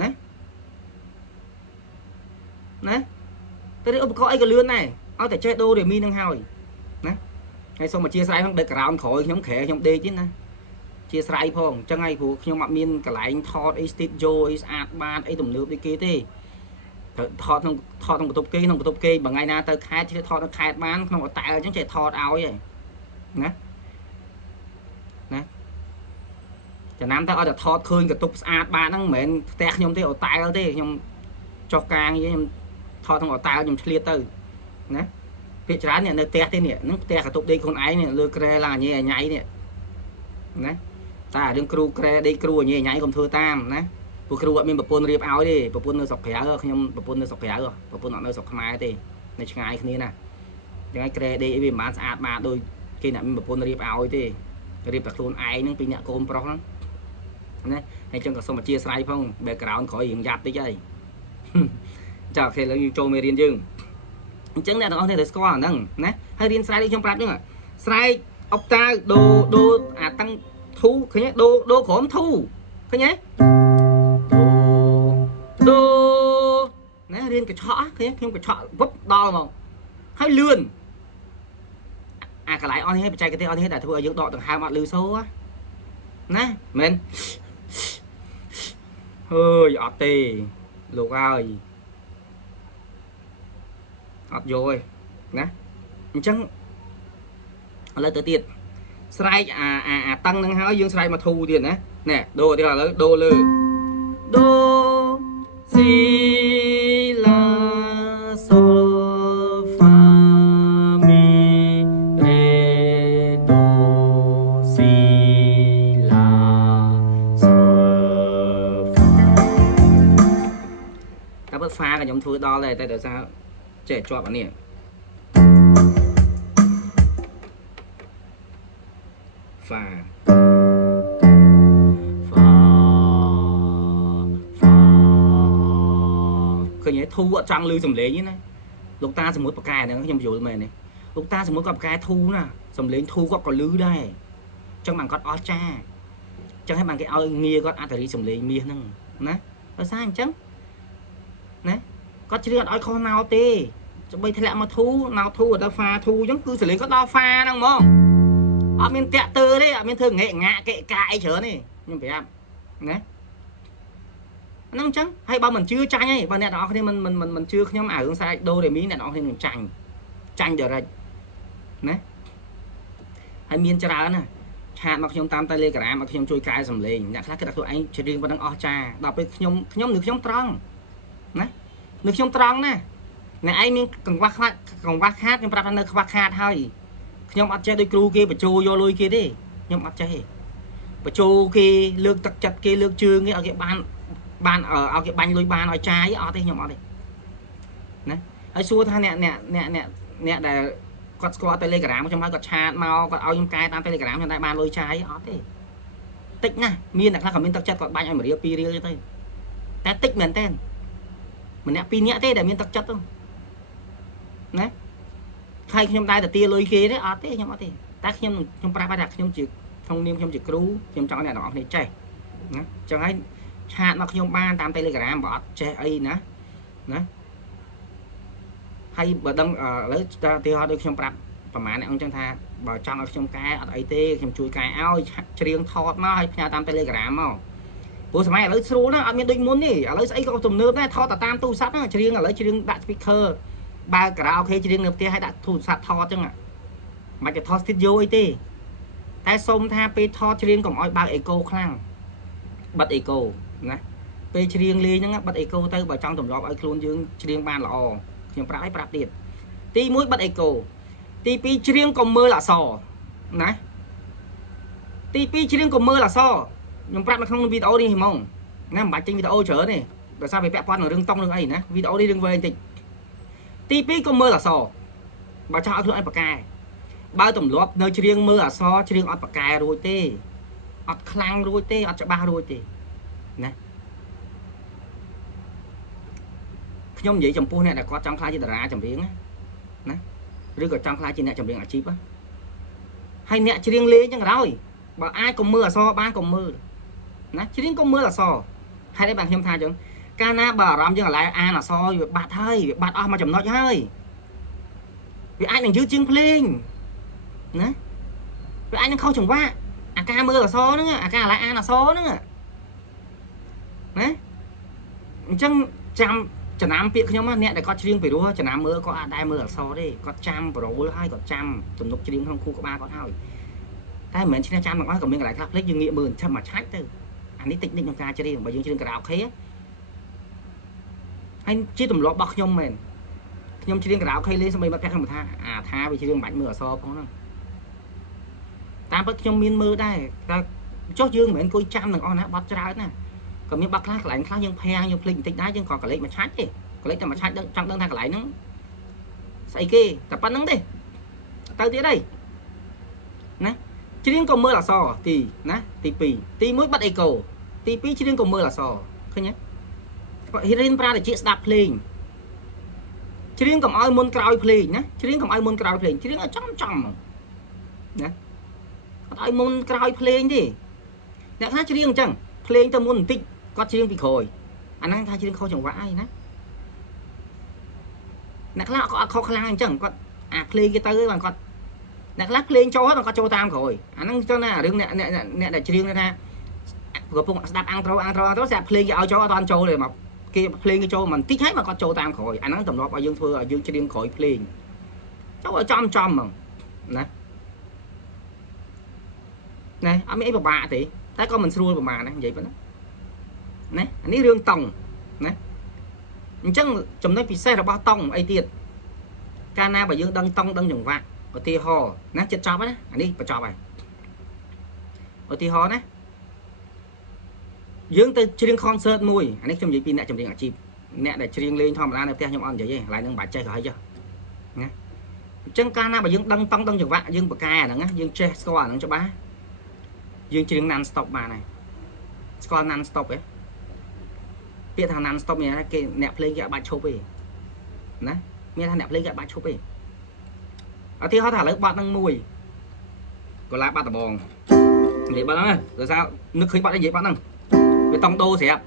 ណាទៅរៀនឧបករណ៍អីក៏លឿនដែរឲ្យតែចេះដូរេមីហ្នឹងហើយណាហើយសូមអធិស្ឋានផងដឹកក្រោនក្រោយខ្ញុំក្រែខ្ញុំដេកទៀតណាជាស្រ័យផងអញ្ចឹងហើយព្រោះខ្ញុំអត់មានកន្លែងថតអី studio អីស្អាតបានអីទំនើបដូចគេទេត្រូវថតក្នុងបន្ទប់គេបើថ្ងៃណាទៅខេត្តជិះថតនៅខេត្តបានក្នុងអតែលអញ្ចឹងចេះថតឲ្យឯងណាចំណាំទៅឲ្យតែថតឃើញកតុបស្អាតបានហ្នឹងមិនមែនផ្ទះខ្ញុំទេអតែលទេខ្ញុំចុះកាងខ្ញុំថតក្នុងអតែលខ្ញុំឆ្លៀតទៅណាភាគច្រើនអ្នកនៅផ្ទះទេនេះហ្នឹងផ្ទះកតុបដេកខ្លួនឯងនេះលើក្រែឡើងអញញ៉ៃនេះណាតែរឿងគ្រូក្រែដេកគ្រូអញញ៉ៃកុំធ្វើតាមណាពួកគ្រូអត់មានប្រពន្ធរៀបឲ្យទេប្រពន្ធនៅស្រុកក្រៅខ្ញុំប្រពន្ធនៅស្រុកក្រៅប្រពន្ធអត់នៅស្រុកខ្មែរទេនៅឆ្ងាយគ្នាណាចឹងហើយក្រែដេកវាមិនបានស្អាតបានដូចគេអ្នកមានប្រពន្ធរៀបឲ្យទេរៀបតែខ្លួនឯងហ្នឹងពីអ្នកកូនប្រុសហ្នឹងណាហើយចឹងក៏សូមអធិស្ឋានផង background ក្រោយរៀងយ៉ាប់តិចហើយចាអូខេឥឡូវយើងចូលមេរៀនយើងអញ្ចឹងអ្នកទាំងអស់គ្នាត្រូវស្គាល់អាហ្នឹងណាហើយរៀនស្រែកដូចខ្ញុំប្រាប់ចឹងស្រែកអុកតាវដូអាតាំងធូឃើញទេដូក្រោមធូឃើញទេដូណារៀនកញ្ឆក់ឃើញខ្ញុំកញ្ឆក់វឹបដល់មកហើយលឿនអាកន្លែងអស់នេះបច្ចេកទេសអស់នេះតែធ្វើឲ្យយើងដកដង្ហើមអត់លឺសូណាមែនហើយអត់ទេលោកហើយអត់យកទេណាអញ្ចឹងឥឡូវទៅទៀតស្រែកអាតឹងហ្នឹងហើយយើងស្រែកមកធូទៀតណាដូទៀតឥឡូវដូលើដូស៊ីឡាសូហ្វាមីរេដូស៊ីឡាសូហ្វាតែបើហ្វាក៏ខ្ញុំធ្វើដល់ដែរតែដោយសារចេះជាប់អានេះហ្វាឃើញទេធូអត់ចង់លឺសំឡេងទេណាលោកតាសមុទ្រប្រកែហ្នឹងខ្ញុំយល់មែនទេលោកតាសមុទ្រគាត់ប្រកែធូណាសំឡេងធូគាត់ក៏លឺដែរអញ្ចឹងបានគាត់អស្ចារ្យអញ្ចឹងហើយបានគេឲ្យងារគាត់អត្តរីសំឡេងមាសហ្នឹងណាដោយសារអញ្ចឹងណាគាត់ជ្រៀងអត់ឲ្យខុសណោទេចាំបីធ្លាក់មកធូណោធូទៅហ្វាធូអញ្ចឹងគឺសំឡេងគាត់ដល់ហ្វាហ្នឹងហ្មងអត់មានតាក់ទើទេអត់មានធ្វើងែកងាក់កេកាអីច្រើនទេខ្ញុំប្រាប់ណាហ្នឹងអញ្ចឹងហើយបើមិនជឿចាញ់ហីបើអ្នកទាំងអស់គ្នាមិនជឿខ្ញុំអារឿងស្រែកដូរេមីអ្នកទាំងអស់គ្នានឹងចាញ់ direct ណាហើយមានច្រើនណាឆាតមកខ្ញុំតាម Telegram ឲ្យខ្ញុំជួយកែសំឡេងអ្នកខ្លះគិតថាខ្លួនឯងច្រៀងប៉ុណ្ណឹងអស់ចាដល់ពេលខ្ញុំនៅខ្ញុំត្រង់ណានៅខ្ញុំត្រង់ណាអ្នកឯងមានកង្វះខាតខ្ញុំប្រាប់ថានៅខ្វះខាតហើយខ្ញុំអត់ចេះដូចគ្រូគេបញ្ជោយកលុយគេទេខ្ញុំអត់ចេះទេបញ្ជោគេលើកទឹកចិត្តគេលើកជើងគេឲ្យគេបានឲ្យគេបាញ់លុយបានឲ្យចាយអត់ទេខ្ញុំអត់ទេណាហើយសួរថាអ្នកដែលគាត់ស្គាល់ Telegram ខ្ញុំឲ្យគាត់ឆាតមកគាត់ឲ្យខ្ញុំកែតាម Telegram ខ្ញុំតែបានលុយចាយអត់ទេតិចណាស់មានអ្នកខ្លះក៏មានទឹកចិត្តគាត់បាញ់ឲ្យ1រៀល2រៀលទៅតែតិចមែនតើម្នាក់2នាក់ទេដែលមានទឹកចិត្តទៅណាហើយខ្ញុំដែរទៅទាលុយគេទេអត់ទេខ្ញុំអត់ទេតែខ្ញុំប្រាប់ថាខ្ញុំជាក្នុងនាមខ្ញុំជាគ្រូខ្ញុំចង់អ្នកនរគ្នាចេះណាចឹងហើយឆាតមកខ្ញុំបានតាម Telegram បើអត់ចេះអីណាហើយបើដឹងឥឡូវទីហោដូចខ្ញុំប្រាប់ប្រហែលអ្នកអង្គចឹងថាបើចង់ឲ្យខ្ញុំកែអត់អីទេខ្ញុំជួយកែឲ្យច្រៀងថតមកហើយផ្ញើតាម Telegram មកព្រោះសម័យឥឡូវស្រួលណាស់អត់មានដូចមុនទេឥឡូវស្អីក៏ទំនើបដែរថតតាមទូរស័ព្ទច្រៀងឥឡូវច្រៀងដាក់ speaker បើការ៉ាអូខេច្រៀងនៅផ្ទះឲ្យដាក់ទូរស័ព្ទថតចឹងមិនទៅថត studio អីទេតែសូមថាពេលថតច្រៀងកុំឲ្យបើក echo ខ្លាំងបិទ echo ណាព ពេលច្រៀងលេងហ្នឹងបាត់អេកូទៅបើចង់ទម្លាប់ឲ្យខ្លួនយើងច្រៀងបានល្អខ្ញុំប្រាប់ឲ្យប្រាប់ទៀតទី1បាត់អេកូទី2ច្រៀងកុំមើលអក្សរណាទី2ច្រៀងកុំមើលអក្សរខ្ញុំប្រាប់នៅក្នុងវីដេអូនេះហ្មងណាមិនបាច់ចេញវីដេអូច្រើនទេដោយសារវាពាក់ព័ន្ធនឹងរឿងតង់រឿងអីណាវីដេអូនេះរឿងវែងតិចទី2កុំមើលអក្សរបើចង់ឲ្យខ្លួនឯងប៉ាកែបើទម្លាប់នៅច្រៀងមើលអក្សរច្រៀងអត់ប៉ាកែរួចទេអត់ខ្លាំងរួចទេអត់ច្បាស់រួចទេណាខ្ញុំនិយាយចំពោះអ្នកដែលគាត់ចង់ខ្លាចជាតារាចម្រៀងណាឬក៏ចង់ខ្លាចជាអ្នកចម្រៀងអាជីពហើយអ្នកច្រៀងលេងចឹងក៏ដោយបើអាចកុំមើលអក្សរបានកុំមើលណាច្រៀងកុំមើលអក្សរហេតុអីបានខ្ញុំថាចឹងកាលណាបើអារម្មណ៍យើងកន្លែងអានអក្សរវាបាត់ហើយវាបាត់អស់មួយចំណុចហើយវាអាចនឹងយឺតជាងភ្លេងណាវាអាចនឹងខុសចង្វាក់អាការមើលអក្សរហ្នឹងអាការកន្លែងអានអក្សរហ្នឹងណាអញ្ចឹងចាំចំណាំពាក្យខ្ញុំអ្នកដែលគាត់ច្រៀងពីរោះចំណាំមើលគាត់អាចដែរមើលអក្សរទេគាត់ចាំប្រូលហើយគាត់ចាំទំនុកច្រៀងក្នុងខួរក្បាលគាត់ហើយតែមិនមែនឈ្នះចាំទាំងអស់ក៏មានកន្លែងខ្លះភ្លេចយើងងាកមើលចាំមកឆាច់ទៅអានេះតិចនិចក្នុងការច្រៀងបើយើងច្រៀងការ៉ាអូខេហើយជាទម្លាប់របស់ខ្ញុំមែនខ្ញុំច្រៀងការ៉ាអូខេលេងសម្បីបាត់ប្រាក់ខ្ញុំថាថាវាច្រៀងមិនបាច់មើលអក្សរផងហ្នឹងតាមពិតខ្ញុំមានមើលដែរតែចុះយើងមិនមែនអង្គុយចាំទាំងអស់ណាបាត់ច្រើនណាក៏មានបាត់ខ្លះកន្លែងខ្លះយើងភាំងយើងភ្លេចបន្តិចដែរយើងក៏កលេចមកឆាច់ទេកលេចតែមកឆាច់ចង់ដឹងថាកន្លែងហ្នឹងស្អីគេតែប៉ុណ្្នឹងទេទៅទៀតអីណាច្រៀងក៏មើលអក្សរទីណាទី2ទី1បាត់អេកូទី2ច្រៀងក៏មើលអក្សរឃើញទេរៀនប្រាតិចស្ដាប់ភ្លេងច្រៀងកុំឲ្យមុនក្រោយភ្លេងណាច្រៀងកុំឲ្យមុនក្រោយភ្លេងច្រៀងឲ្យចំណាអត់ឲ្យមុនក្រោយភ្លេងទេអ្នកខ្លះច្រៀងអញ្ចឹងភ្លេងទៅមុនបន្តិចគាត់ច្រៀងពីក្រោយអាហ្នឹងថាច្រៀងខុសចង្វាក់អីណាអ្នកខ្លះក៏អត់ខុសខ្លាំងអញ្ចឹងគាត់ភ្លេងគេទៅបានគាត់អ្នកខ្លះភ្លេងចូលហើយគាត់ចូលតាមក្រោយអាហ្នឹងចឹងណារឿងអ្នកដែលច្រៀងថាកំពុងស្ដាប់អាំងត្រូស្រាប់ភ្លេងគេឲ្យចូលអត់បានចូលទេមកគេភ្លេងគេចូលបន្តិចហើយមកគាត់ចូលតាមក្រោយអាហ្នឹងទម្លាប់ឲ្យយើងធ្វើឲ្យយើងច្រៀងក្រោយភ្លេងចូលឲ្យចំហ្មងណាអត់មានអីពិបាកទេតែក៏មិនស្រួលប្រហែលណានិយាយប៉ុណ្ណាណាអានេះរឿងតង់ណាអញ្ចឹងចំណុចពិសេសរបស់តង់អីទៀតកាលណាបើយើងដឹងតង់ដឹងចង្វាក់ឧទាហរណ៍ណាចិត្តចប់ណាអានេះបញ្ចប់ហើយឧទាហរណ៍ណាយើងទៅច្រៀង concert មួយអានេះខ្ញុំនិយាយពីអ្នកចម្រៀងអាជីពអ្នកដែលច្រៀងលេងធម្មតានៅផ្ទះខ្ញុំអត់និយាយទេកន្លែងហ្នឹងបាច់ចេះក៏ហើយចុះណាអញ្ចឹងកាលណាបើយើងដឹងតង់ដឹងចង្វាក់យើងបកកែអាហ្នឹងណាយើងចេះស្គាល់អាហ្នឹងច្បាស់យើងច្រៀង non stop បានហើយស្គាល់ non stop ទេពាក្យថា non stop មានគេអ្នកភ្លេងគេអត់បាច់ឈប់ទេណាមានថាអ្នកភ្លេងគេអត់បាច់ឈប់ទេឧទាហរណ៍ថាឥឡូវបត់នឹងមួយកូឡាបាត់ដបងនិយាយបាត់ហ្នឹងដោយសារនឹកឃើញបាត់អីនិយាយបាត់ហ្នឹងវាតង់ដូស្រាប់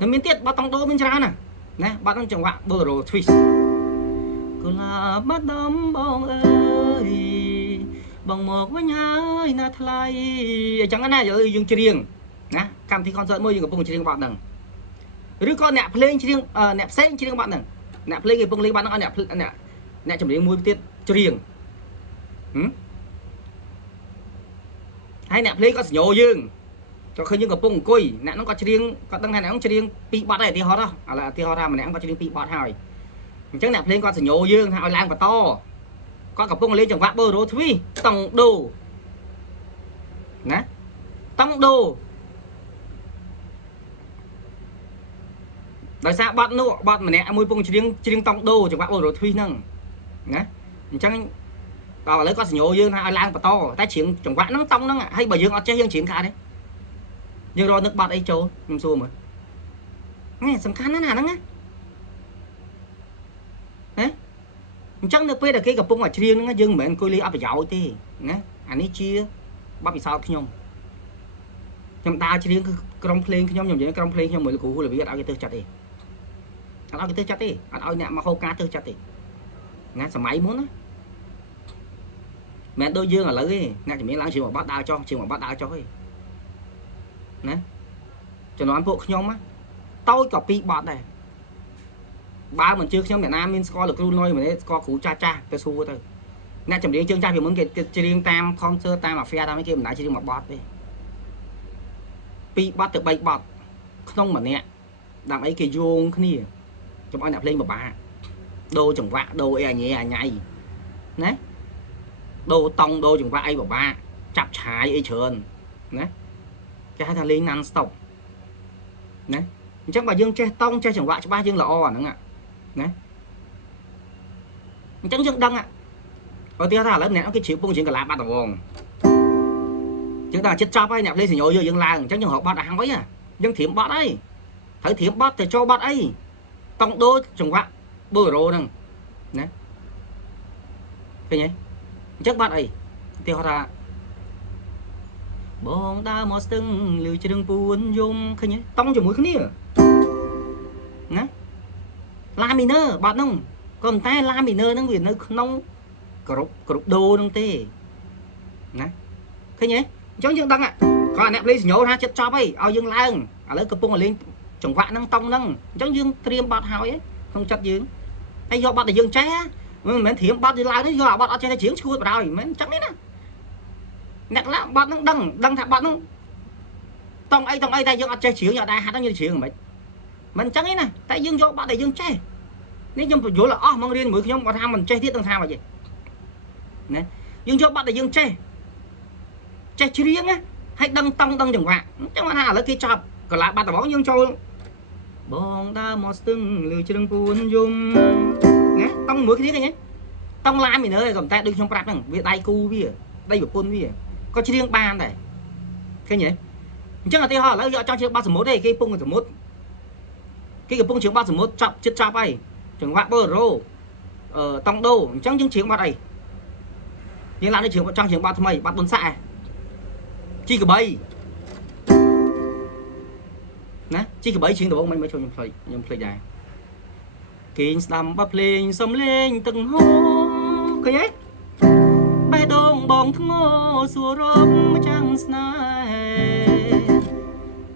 តែមានទៀតបាត់តង់ដូមានច្រើនណាបាត់ហ្នឹងចង្វាក់ Euro twist កូឡាបាត់ដំបងអើយបងមកវិញហើយណាថ្លៃអញ្ចឹងណាយើងច្រៀងណាកម្មវិធី concert មួយយើងកំពុងច្រៀងបាត់ហ្នឹងឬក៏អ្នកភ្លេងច្រៀងអ្នកផ្សេងច្រៀងបាត់ហ្នឹងអ្នកភ្លេងគេកំពុងលេងបាត់ហ្នឹងឲ្យអ្នកចម្រៀងមួយទៀតច្រៀងហើយអ្នកភ្លេងក៏សញ្ញោយើងក៏ឃើញយើងកំពុងអង្គុយអ្នកហ្នឹងក៏ច្រៀងគាត់ដឹងថាអ្នកហ្នឹងច្រៀង2បទហើយឧទាហរណ៍ឥឡូវឧទាហរណ៍ថាម្នាក់គាត់ច្រៀង2បទហើយអញ្ចឹងអ្នកភ្លេងគាត់សញ្ញោយើងថាឲ្យឡើងបន្តគាត់កំពុងលេងចង្វាក់ Euro twist តង់ដូណាតង់ដូដោយសារបត់នោះបត់ម្នាក់មួយពងច្រៀងតង់ដូចង្វាក់ Euro twist ហ្នឹងណាអញ្ចឹងដល់ឥឡូវគាត់សញ្ញោយើងថាឲ្យឡើងបន្តតែច្រៀងចង្វាក់ហ្នឹងតង់ហ្នឹងហើយបើយើងអត់ចេះយើងច្រៀងខាតទេយើងរកនឹកបត់អីចូលខ្ញុំសួរមើលនេះសំខាន់ណាស់ហ្នឹងណាអញ្ចឹងនៅពេលដែលគេកំពុងតែច្រៀងហ្នឹងយើងមិនមែនអង្គុយលេងអត់ប្រយោជន៍ទេណាអានេះជាបទពិសោធន៍ខ្ញុំដើរច្រៀងគឺក្រុមភ្លេងខ្ញុំនិយាយក្រុមភ្លេងខ្ញុំមួយលោកគ្រូហូលវីអត់ឲ្យគេទៅចាត់ទេអត់ឲ្យគេទៅចាត់ទេអត់ឲ្យអ្នកមកហូបការទៅចាត់ទេណាសម័យមុនណាមិនដូចយើងឥឡូវទេអ្នកជំនាញឡើងច្រៀងមួយបទដើរចុះច្រៀងមួយបទដើរចុះទេណាជំនាន់ពួកខ្ញុំតូចក៏2បទដែរបើមិនជឿខ្ញុំអ្នកណាមានស្គាល់លោកគ្រូលុយម្នាក់ស្គាល់គ្រូចាស់ទៅសួរទៅអ្នកចម្រៀងជើងចាស់ពីមុនគេច្រៀងតាម concert តាម affair តាមគេមិនដែរច្រៀងមួយបទទេ2បទទៅ3បទ không mà nè đam ấy cái vuông cái này trong anh nạp lên một bà đô chẳng vạ đô e nhẹ nhảy nè đô tông đô chẳng vạ ấy một bà chặt trái ấy trơn nè cái hai thằng lên non stop nè chắc bà dương che tông che chẳng vạ cho ba dương là o nữa ạ nè chẳng dương đăng ạ ở tia thà lớn nè cái chịu bông chuyện cả lá ba tàu vòng chúng ta chết chop ấy nạp lên thì nhồi vô dương làng chẳng những họ bắt hàng ấy à dân thiểm bắt ấy thấy thiểm bắt thì cho bắt ấy tông đô chẳng vạ bơ rô nè nè cái nhỉ chắc bắt ấy thì họ ra bông ta mò sưng lưu cho đừng buồn dùng cái nhỉ tông cho mũi cái này nè la minor bạn nông còn tay la minor nó vì nó nông cột đô nông tê nè cái nhỉ giống như đăng ạ còn nẹp lên nhổ ra chết cho ấy ao dương lang à lấy cặp bông lên trồng vạn năng tông năng giống như triêm bát hào ấy không chặt dương hay do bạn để dương trái mình thiểm bát đi lại đấy do bạn ở trên chiến chui vào rồi mình chắc đấy nè nè là bạn nó đăng thằng bạn nó tông ấy tay dương ở trên chiến ở đây hát nó như chiến mình chắc ấy nè tại dương do bạn để dương trái nếu như vừa là mong riêng mỗi khi ông có tham mình chơi thiết tăng tham là gì nè dương cho bạn để dương chơi riêng á hay đăng tông chẳng hạn chắc là hà lấy cái chọc còn lại bạn bỏ dương cho bông ta một từng lưu cho đừng buồn dùng nè tông mỗi cái này nhé tông la mình ơi còn ta đừng trong bạc rằng việc đây cu bia đây của quân bia có riêng ban này cái nhỉ chắc là thì họ lấy cho chiếc 31 đây cái pung 31 cái pung chiếc 31 chọc chết chọc ấy chẳng hạn bơ rô tông đô trong những chiếc mặt này nhưng là cái chiếc trong chiếc 30 bắt bốn xạ chi cái bay nè chi cái bay chiến đấu mình mới cho nhung play dài kinh đầm bắp lên xâm lên từng hố cái ấy bay đông bong thung ngô xua rôm trăng snai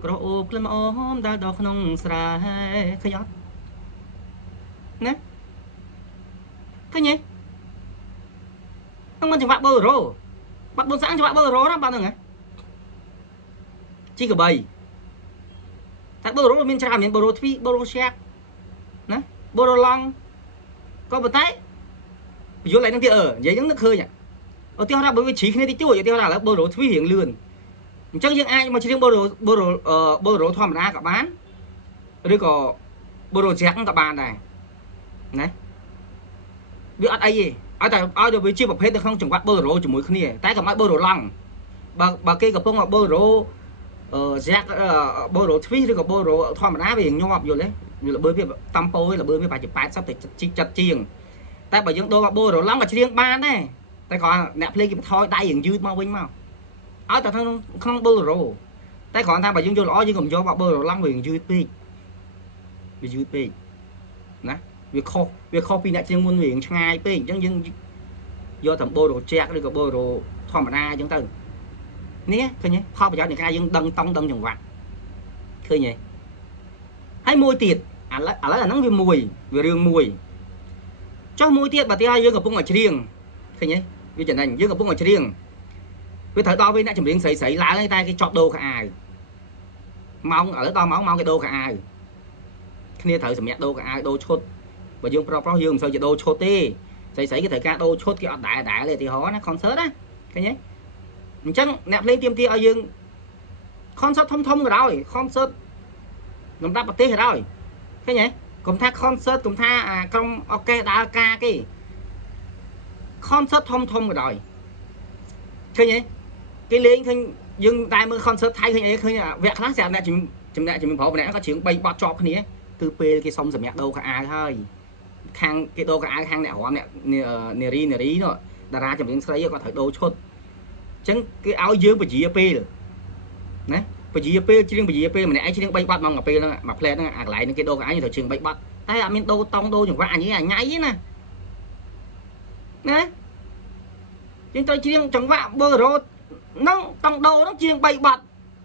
cỏ ốp lên ôm đã đọc nông sài cái gió nè cái nhỉ không mình chỉ vạ bơ rô bắt bốn sáng cho vạ bơ rô đó bạn đừng ấy chi cái bầy tại bơ rô mình trả miền bơ rô phi bơ rô xe nè bơ rô long có một tay vô lại năng kia ở giấy những nước khơi nhỉ ở tiêu ra bởi vì chỉ khi đi chui tiêu ra là bơ rô phi hiện lươn chắc những ai mà chỉ riêng bơ rô thoa mà ra các bán rồi có bơ rô chẹt các bạn này này biết ăn ai gì ai được với chia bọc hết được không chẳng qua bơ rô chỉ mỗi khi này tái cả máy bơ rô lăng bà kia gặp phong là bơ rô rác bơ rô phi rồi có bơ rô thoa mà đá về nhau học rồi đấy như là bơi với tampo ấy là bơi với bài chụp bài sắp thì chặt chiềng tại bởi những đôi bơ rô lăng mà chỉ riêng ban đấy tại còn nẹp lên cái thôi đại hiện dư mau vinh mau ai tại không bơ rô tại còn ta bởi những vô lõ chứ còn do bơ rô lăng về dư pi vì dư pi nè việc kho pin lại trên muôn miệng ngay pin chẳng nhưng do thằng bô đồ chẹt đi có bô đồ thoa mà na chúng ta nè thôi nhé kho bây giờ này cái dương đăng tông đăng chẳng vặt thôi nhỉ hay mùi tiệt lấy là nắng về mùi về riêng mùi cho mùi tiệt bà tia dương gặp bông ở riêng thôi nhé vì chẳng này dương gặp bông ở riêng với thời to với lại chấm riêng sấy lá cái tay cái chọt đồ cả ai mong ở to mong cái đồ cả ai kia thời mẹ đồ cả ai đồ chốt và dương pro dương sao giờ đồ chốt đi xảy cái thời ca đồ chốt cái đại này thì họ nó concert á cái nhé chắc nẹp lên tiêm tia ở dương concert thông rồi concert chúng ta bật tê rồi cái nhé cùng tha concert cùng tha công ok đã ca cái concert thông rồi cái nhé cái liên thanh dương đại mưa concert thay cái nhé khơi vẹt khác sẽ chừng lại mình phổ này có chuyện bay bọt chọc này từ p cái sông rồi mẹ đâu cả ai thôi khang cái đâu cả ai khang nè họ nè rí rồi đà ra chấm tiếng xây có thể đồ chốt chẳng cái áo dương của GP rồi nè của GP chỉ riêng của GP mà này chỉ riêng bay bắt mong ngọc đó mà play nó lại cái đồ cả ai như thời trường bay bắt tay à mình đâu tông đâu chẳng qua như nháy nè nè chúng tôi chỉ riêng chẳng qua bơ rô nó tông đâu nó chỉ riêng bay bắt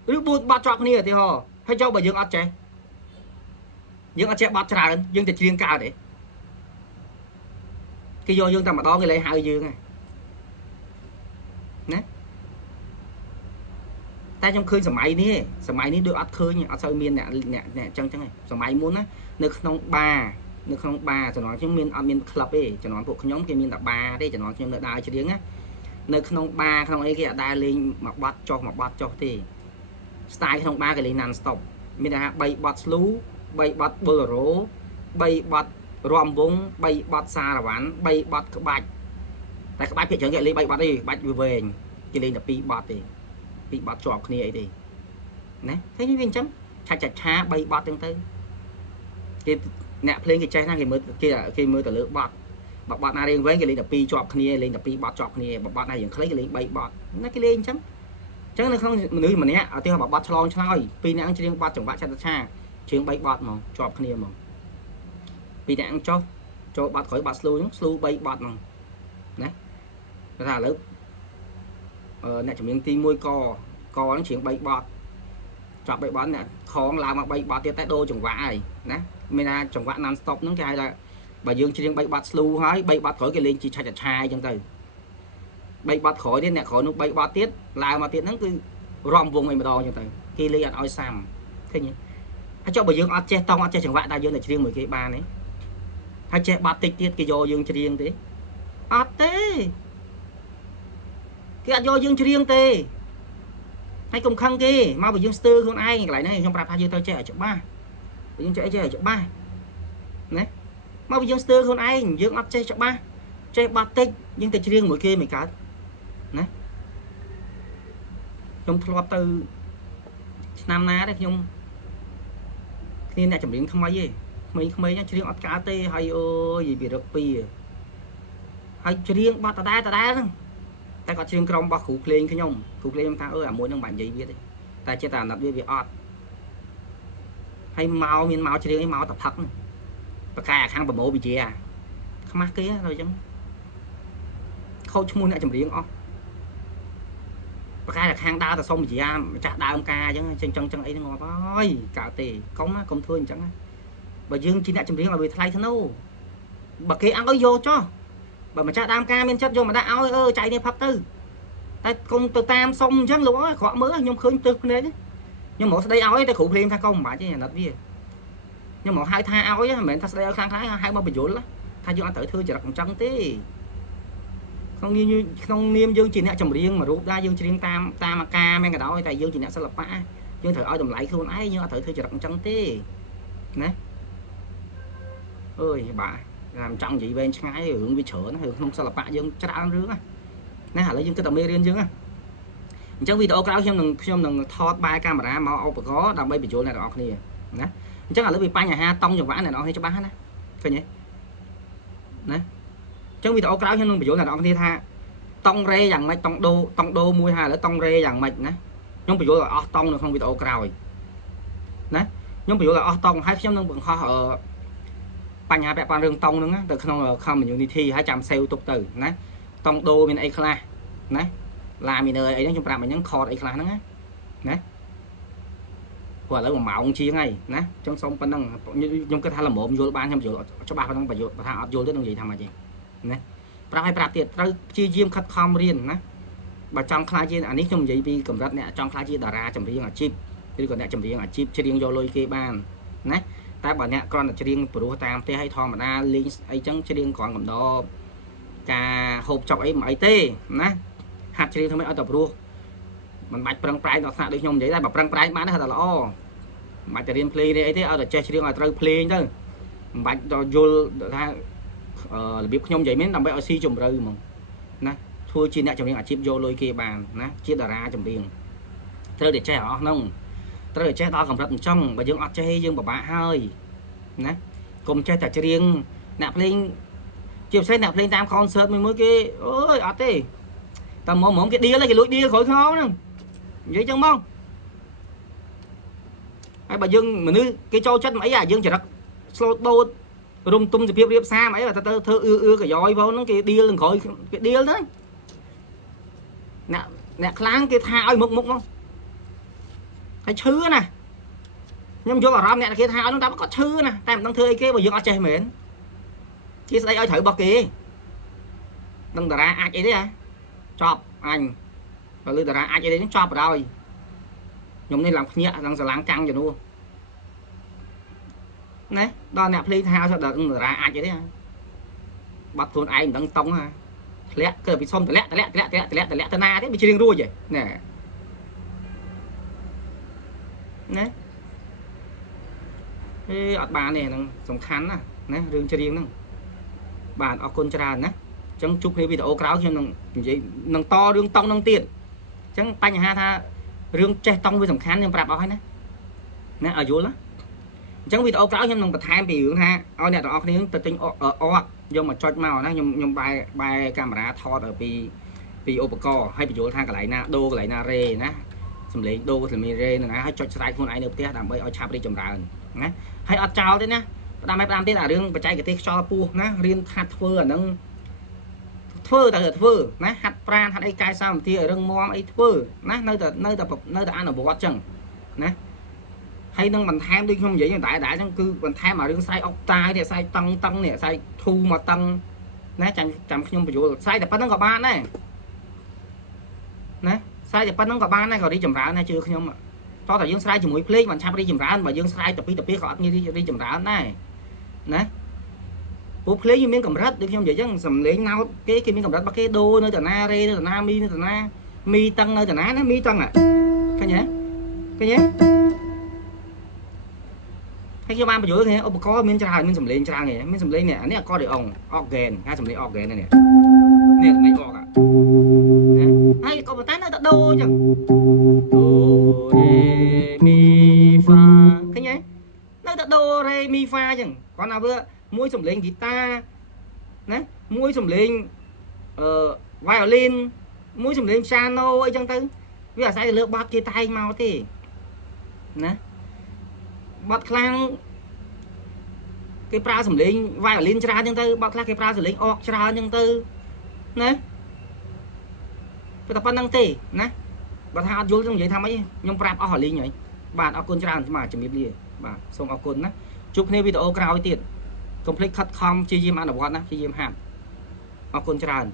rồi bụt bắt chọc này thì họ hay cho bà dương ắt chạy dương ắt chạy bắt trả lên dương thì chỉ riêng cao đấy cái do dương ta mà đó cái lấy hai dương này nè តែខ្ញុំឃើញសម័យនេះដូចអត់ឃើញអត់សូវមានអ្នកចឹងហ្នឹងសម័យមុនណានៅក្នុងបារជំនាន់ខ្ញុំមានអត់មានក្លឹបទេជំនាន់ពួកខ្ញុំគេមានតែបារទេជំនាន់ខ្ញុំនៅដើរច្រៀងណានៅក្នុងបារក្នុងអីគេអត់ដែលលេងមួយបាត់ចុះទេ style ក្នុងបារគេលេង non stop មានថា3បាត់ស្លូ3បាត់ប៊ឺរ៉ូ3បាត់រំវង3បាត់សារវ៉ាន់3បាត់ក្បាច់តែក្បាច់ភាគច្រើនគេលេង3បាត់ទេក្បាច់វាវែងគេលេងតែ2បាត់ទេ2បាត់ជាប់គ្នាអីទេណាឃើញវាអញ្ចឹងឆាច់ឆា3បាត់ហ្នឹងទៅគេអ្នកភ្លេងគេចេះណាគេមើលទៅលើបាត់បើបាត់ណារៀងវែងគេលេងតែ2ជាប់គ្នាលេងតែ2បាត់ជាប់គ្នាបើបាត់ណារៀងខ្លីគេលេង3បាត់ណាគេលេងអញ្ចឹងនៅក្នុងមនុស្សម្នាក់ឧទាហរណ៍បើបាត់ឆ្លងឆ្លើយ2នាក់ច្រៀងបាត់ចង្វាក់ឆាច់ឆាច្រៀង3បាត់ហ្មងជាប់គ្នាហ្មង2នាក់ចុះចូលបាត់ក្រោយបាត់ស្លូហ្នឹងស្លូ3បាត់ហ្មងណាគេថាឥឡូវអ្នកជំនាញទី1កហ្នឹងច្រៀង3បាត់ចប់3បាត់អ្នកខងឡើងមក3បាត់ទៀតតែដូរចង្វាក់ហើយណាមានថាចង្វាក់ non stop ហ្នឹងគេហៅថាបើយើងច្រៀង3បាត់ស្លូហើយ3បាត់ក្រោយគេលេងជាឆាច់ឆាអញ្ចឹងទៅ3បាត់ក្រោយទៀតអ្នកក្រោយនោះ3បាត់ទៀតឡើងមកទៀតហ្នឹងគឺរំវងឲ្យម្ដងអញ្ចឹងទៅគេលេងអត់ឲ្យសាំឃើញទេហើយចុះបើយើងអត់ចេះតង់អត់ចេះចង្វាក់តែយើងតែច្រៀងមួយគេបានទេហើយចេះបាត់តិចទៀតគេយកយើងច្រៀងទេអត់ទេគេអត់យកយើងច្រៀងទេហើយកុំខឹងគេមកបើយើងស្ទើរខ្លួនឯងកន្លែងហ្នឹងខ្ញុំប្រាប់ថាយើងត្រូវចេះឲ្យច្បាស់យើងចេះឲ្យច្បាស់ណាមកបើយើងស្ទើរខ្លួនឯងយើងអត់ចេះច្បាស់ចេះបាត់តិចយើងទៅច្រៀងមួយគេមិនកើតណាខ្ញុំធ្លាប់ទៅឆ្នាំណាដែរខ្ញុំគ្នាអ្នកចម្រៀងថ្មីឯងក្មេងៗច្រៀងអត់កើតទេហើយអើយពីរឹកពីហើយច្រៀងបាត់ដដែលហ្នឹងតែគាត់ច្រៀងក្រុមរបស់គ្រូភ្លេងខ្ញុំថាអើអាមួយហ្នឹងបាញ់និយាយវាទេតែចិត្តតែអាណិតវាអត់ហើយមានមកច្រៀងអីមកតែផឹកបកកាយអាខាងប្រមោវិជាខ្មាស់គេដល់អញ្ចឹងខូចឈ្មោះអ្នកចម្រៀងអស់បកកាយអាខាងដើរតែសុំវិជាម្ចាស់ដើមការអញ្ចឹងអីហ្នឹងងាប់ហើយកើតទេកុំធ្វើអញ្ចឹងបើយើងជាអ្នកចម្រៀងឲ្យវាថ្លៃធ្នូបើគេឲ្យយកចុះបើម្ចាស់ដើមការមានចិត្តយកមកដាក់ឲ្យចៃនេះផឹកទៅតែកុំទៅតាមសុំអញ្ចឹងលោកអើយក្រក់មើលខ្ញុំឃើញទើសភ្នែកខ្ញុំមកស្ដីឲ្យតែគ្រូភ្លេងថាកុំមិនបាច់ទេអាណិតវាខ្ញុំមកហៅថាឲ្យមិនមែនថាស្ដីឲ្យខ្លាំងហៅមកបញ្យល់ថាយើងអត់ត្រូវធ្វើចរិតអញ្ចឹងទេក្នុងនាមយើងជាអ្នកចម្រៀងមួយរូបដែរយើងច្រៀងតាមអាការមែនក៏ដោយតែយើងជាអ្នកសិល្បៈយើងត្រូវឲ្យតម្លៃខ្លួនឯងយើងអត់ត្រូវធ្វើចរិតអញ្ចឹងទេណាអើយបាទតាមចង់និយាយវែងឆ្ងាយរឿងវាច្រើនហើយក្នុងសិល្បៈយើងច្រើនរឿងណាឥឡូវយើងគិតតែមេរៀនយើងអញ្ចឹងវីដេអូក្រោយខ្ញុំនឹងថតបែរកាមេរ៉ាមកឧបករណ៍ដើម្បីបញ្យល់អ្នកទាំងអស់គ្នាណាអញ្ចឹងឥឡូវវាបញ្ហាតង់ចង្វាក់អ្នកទាំងអស់គ្នាច្បាស់ណាឃើញទេណាអញ្ចឹងវីដេអូក្រោយខ្ញុំនឹងបញ្យល់អ្នកទាំងអស់គ្នាថាតង់រេយ៉ាងម៉េចតង់ដូមួយហើយឥឡូវតង់រេយ៉ាងម៉េចណាខ្ញុំបញ្យល់ឲ្យអស់តង់នៅក្នុងវីដេអូក្រោយណាខ្ញុំបញ្យល់ឲ្យអស់តង់ហើយខ្ញុំនឹងបង្ហោះបញ្ហាពាក់ព័ន្ធរឿងតង់ហ្នឹងទៅក្នុង community ហើយចាំ save ទុកទៅណាតង់ដូមានអីខ្លះណាឡាមីនឺអីហ្នឹងខ្ញុំប្រាប់មិញហ្នឹងខតអីខ្លះហ្នឹងណាព្រោះឥឡូវ1ម៉ោងជាងហើយណាអញ្ចឹងសូមប៉ុណ្ណឹងខ្ញុំគិតថាល្មមយល់បានខ្ញុំយល់ច្បាស់ប៉ុណ្ណឹងបើយល់ថាអត់យល់ទេនឹងនិយាយថាម៉េចទេណាប្រាប់ឲ្យប្រាប់ទៀតត្រូវព្យាយាមខិតខំរៀនណាបើចង់ខ្លាចជាអានេះខ្ញុំនិយាយពីកម្រិតអ្នកចង់ខ្លាចជាតារាចម្រៀងអាជីពឬក៏អ្នកចម្រៀងអាជីពច្រៀងយកលុយគេបានណាតែបើអ្នកគ្រាន់តែច្រៀងព្រោះតាមផ្ទះឲ្យធម្មតាលេងអីចឹងច្រៀងគ្រាន់កំដរការហូបចុកអីមិនអីទេណាហាត់ច្រៀងធ្វើម៉េចឲ្យតែព្រោះមិនបាច់ប្រឹងប្រែងដល់ថ្នាក់ដូចខ្ញុំនិយាយដែរបើប្រឹងប្រែងបានតែល្អមិនបាច់ទៅរៀនភ្លេងទេអីទេឲ្យតែចេះច្រៀងឲ្យត្រូវភ្លេងទៅមិនបាច់ដល់យល់ថារបៀបខ្ញុំនិយាយមែនដើម្បីឲ្យស៊ីជម្រៅហ្មងណាធ្វើជាអ្នកចម្រៀងអាជីពយកលុយគេបានណាជាតារាចម្រៀងត្រូវតែចេះអស់ហ្នឹងត្រូវតែចេះដល់កម្រិតអញ្ចឹងបើយើងអត់ចេះយើងពិបាកហើយណាកុំចេះតែច្រៀងអ្នកភ្លេងជាពិសេសអ្នកភ្លេងតាម concert មួយគេអើយអត់ទេតែហ្មងគេឌីលគេលួចឌីលក្រោយខ្នងហ្នឹងនិយាយចឹងមកហើយបើយើងមនុស្សគេចូលចិត្តមិនអីយើងចរិត slow ដូតរុំទុំសភាពរៀបសារអីទៅធ្វើកយ៉យផងហ្នឹងគេឌីលនឹងក្រោយគេឌីលហ្នឹងអ្នកខ្លាំងគេថាឲ្យមុខមកហើយឈឺណាខ្ញុំយកអារម្មណ៍អ្នកគេថាហ្នឹងតែគាត់ឈឺណាតែមិនដឹងធ្វើអីគេបើយើងអត់ចេះមែនគេស្ដីឲ្យត្រូវរបស់គេដឹងតារាអាចអីទេហ៎ចប់អញបើលើតារាអាចអីទេចប់បណ្ដោយ ខ្ញុំនេះឡើងភ្ញាក់ឡើងស្រឡាំងចាំងទៅនោះណាដល់អ្នកភ្លេងថាដល់តារាអាចទេបាត់ខ្លួនឯងមិនដឹងតង់ធ្លាក់គឺពីសុំតម្លាក់ទៅណាទេវាច្រៀងរួចណាណាអត់បានទេហ្នឹងសំខាន់ណារឿងច្រៀងហ្នឹងបាទអរគុណច្រើនណាអញ្ចឹងជួបគ្នាវីដេអូក្រោយខ្ញុំនឹងនិយាយនឹងតរឿងតង់នឹងទៀតអញ្ចឹងបញ្ហាថារឿងចេះតង់វាសំខាន់ខ្ញុំប្រាប់អស់ហើយណាឲ្យយល់ណាអញ្ចឹងវីដេអូក្រោយខ្ញុំនឹងបន្ថែមពីរឿងថាឲ្យអ្នកទាំងអស់គ្នាទៅទិញអកយកមកចុចមកណាខ្ញុំបែរកាមេរ៉ាថតពីឧបករណ៍ឲ្យបញ្យល់ថាកន្លែងណាដូរកន្លែងណារេណាសំឡេងដូរសំឡេងរេណាឲ្យចុចស្រែកខ្លួនឯងនៅផ្ទះដើម្បីឲ្យឆាប់រីកចម្រើនណាហើយអត់ចោលទេណាផ្ដាំទៀតអារឿងបច្ចេកទេសខ្យល់ពោះណារៀនហាត់ធ្វើអាហ្នឹងធ្វើណាហាត់ប្រាណហាត់អីកាយសម្បទារឹងមាំអីធ្វើណានៅតែអនុវត្តចឹងណាហើយនឹងបន្ថែមដូចខ្ញុំនិយាយដែរចឹងគឺបន្ថែមអារឿងស្រែកអុកតាយនេះស្រែកតង់នេះស្រែកធូមកតង់ណាចាំខ្ញុំបញ្យល់ស្រែកតែប៉ុណ្្នឹងក៏បានដែរណាស្រែកតែប៉ុណ្្នឹងក៏បានដែរក៏រីកចម្រើនដែរជឿខ្ញុំតោះតែយើងស្រែកជាមួយភ្លេងមិនឆាប់រីកចម្រើនបើយើងស្រែកទៅពីក៏អត់ងាយរីកចម្រើនដែរណាពួកភ្លេងវាមានកម្រិតដូចខ្ញុំនិយាយចឹងសំឡេងណោតគេមានកម្រិតរបស់គេដូរនៅតាណារេនៅតាណាមីនៅតាណាមីតឹងនៅតាណាណាមីតឹងឃើញទេហើយខ្ញុំបានបញ្យល់គ្នាឧបករណ៍មានច្រើនមានសំឡេងច្រើនឯងមានសំឡេងនេះអានេះអកអកហ្គេនគេសំឡេងអកហ្គេននេះសំឡេងអកណាហើយក៏ប៉ុន្តែនៅតែដូរចឹងដូរេមីហ្វាឃើញទេនៅតែដូរេមីហ្វាចឹងគ្រាន់តែវាមួយសំឡេងហ្គីតាណាមួយសំឡេងវ៉ៃអូលីនមួយសំឡេងព្យ៉ាណូអីចឹងទៅវាអាស្រ័យទៅលើបទគេតែងមកទេណាបទខ្លាំងគេប្រើសំឡេងវ៉ៃអូលីនច្រើនចឹងទៅបទខ្លះគេប្រើសំឡេងអកច្រើនចឹងទៅណាតែប៉ុណ្្នឹងទេណាបើថាអត់យល់ខ្ញុំនិយាយថាម៉េចខ្ញុំប្រាប់អស់អាលីងហើយបាទអរគុណច្រើនជំរាបលាបាទសូមអរគុណណាជួបគ្នាវីដេអូក្រោយទៀតកុំភ្លេចខិតខំព្យាយាមអនុវត្តណាព្យាយាមហាត់អរគុណច្រើន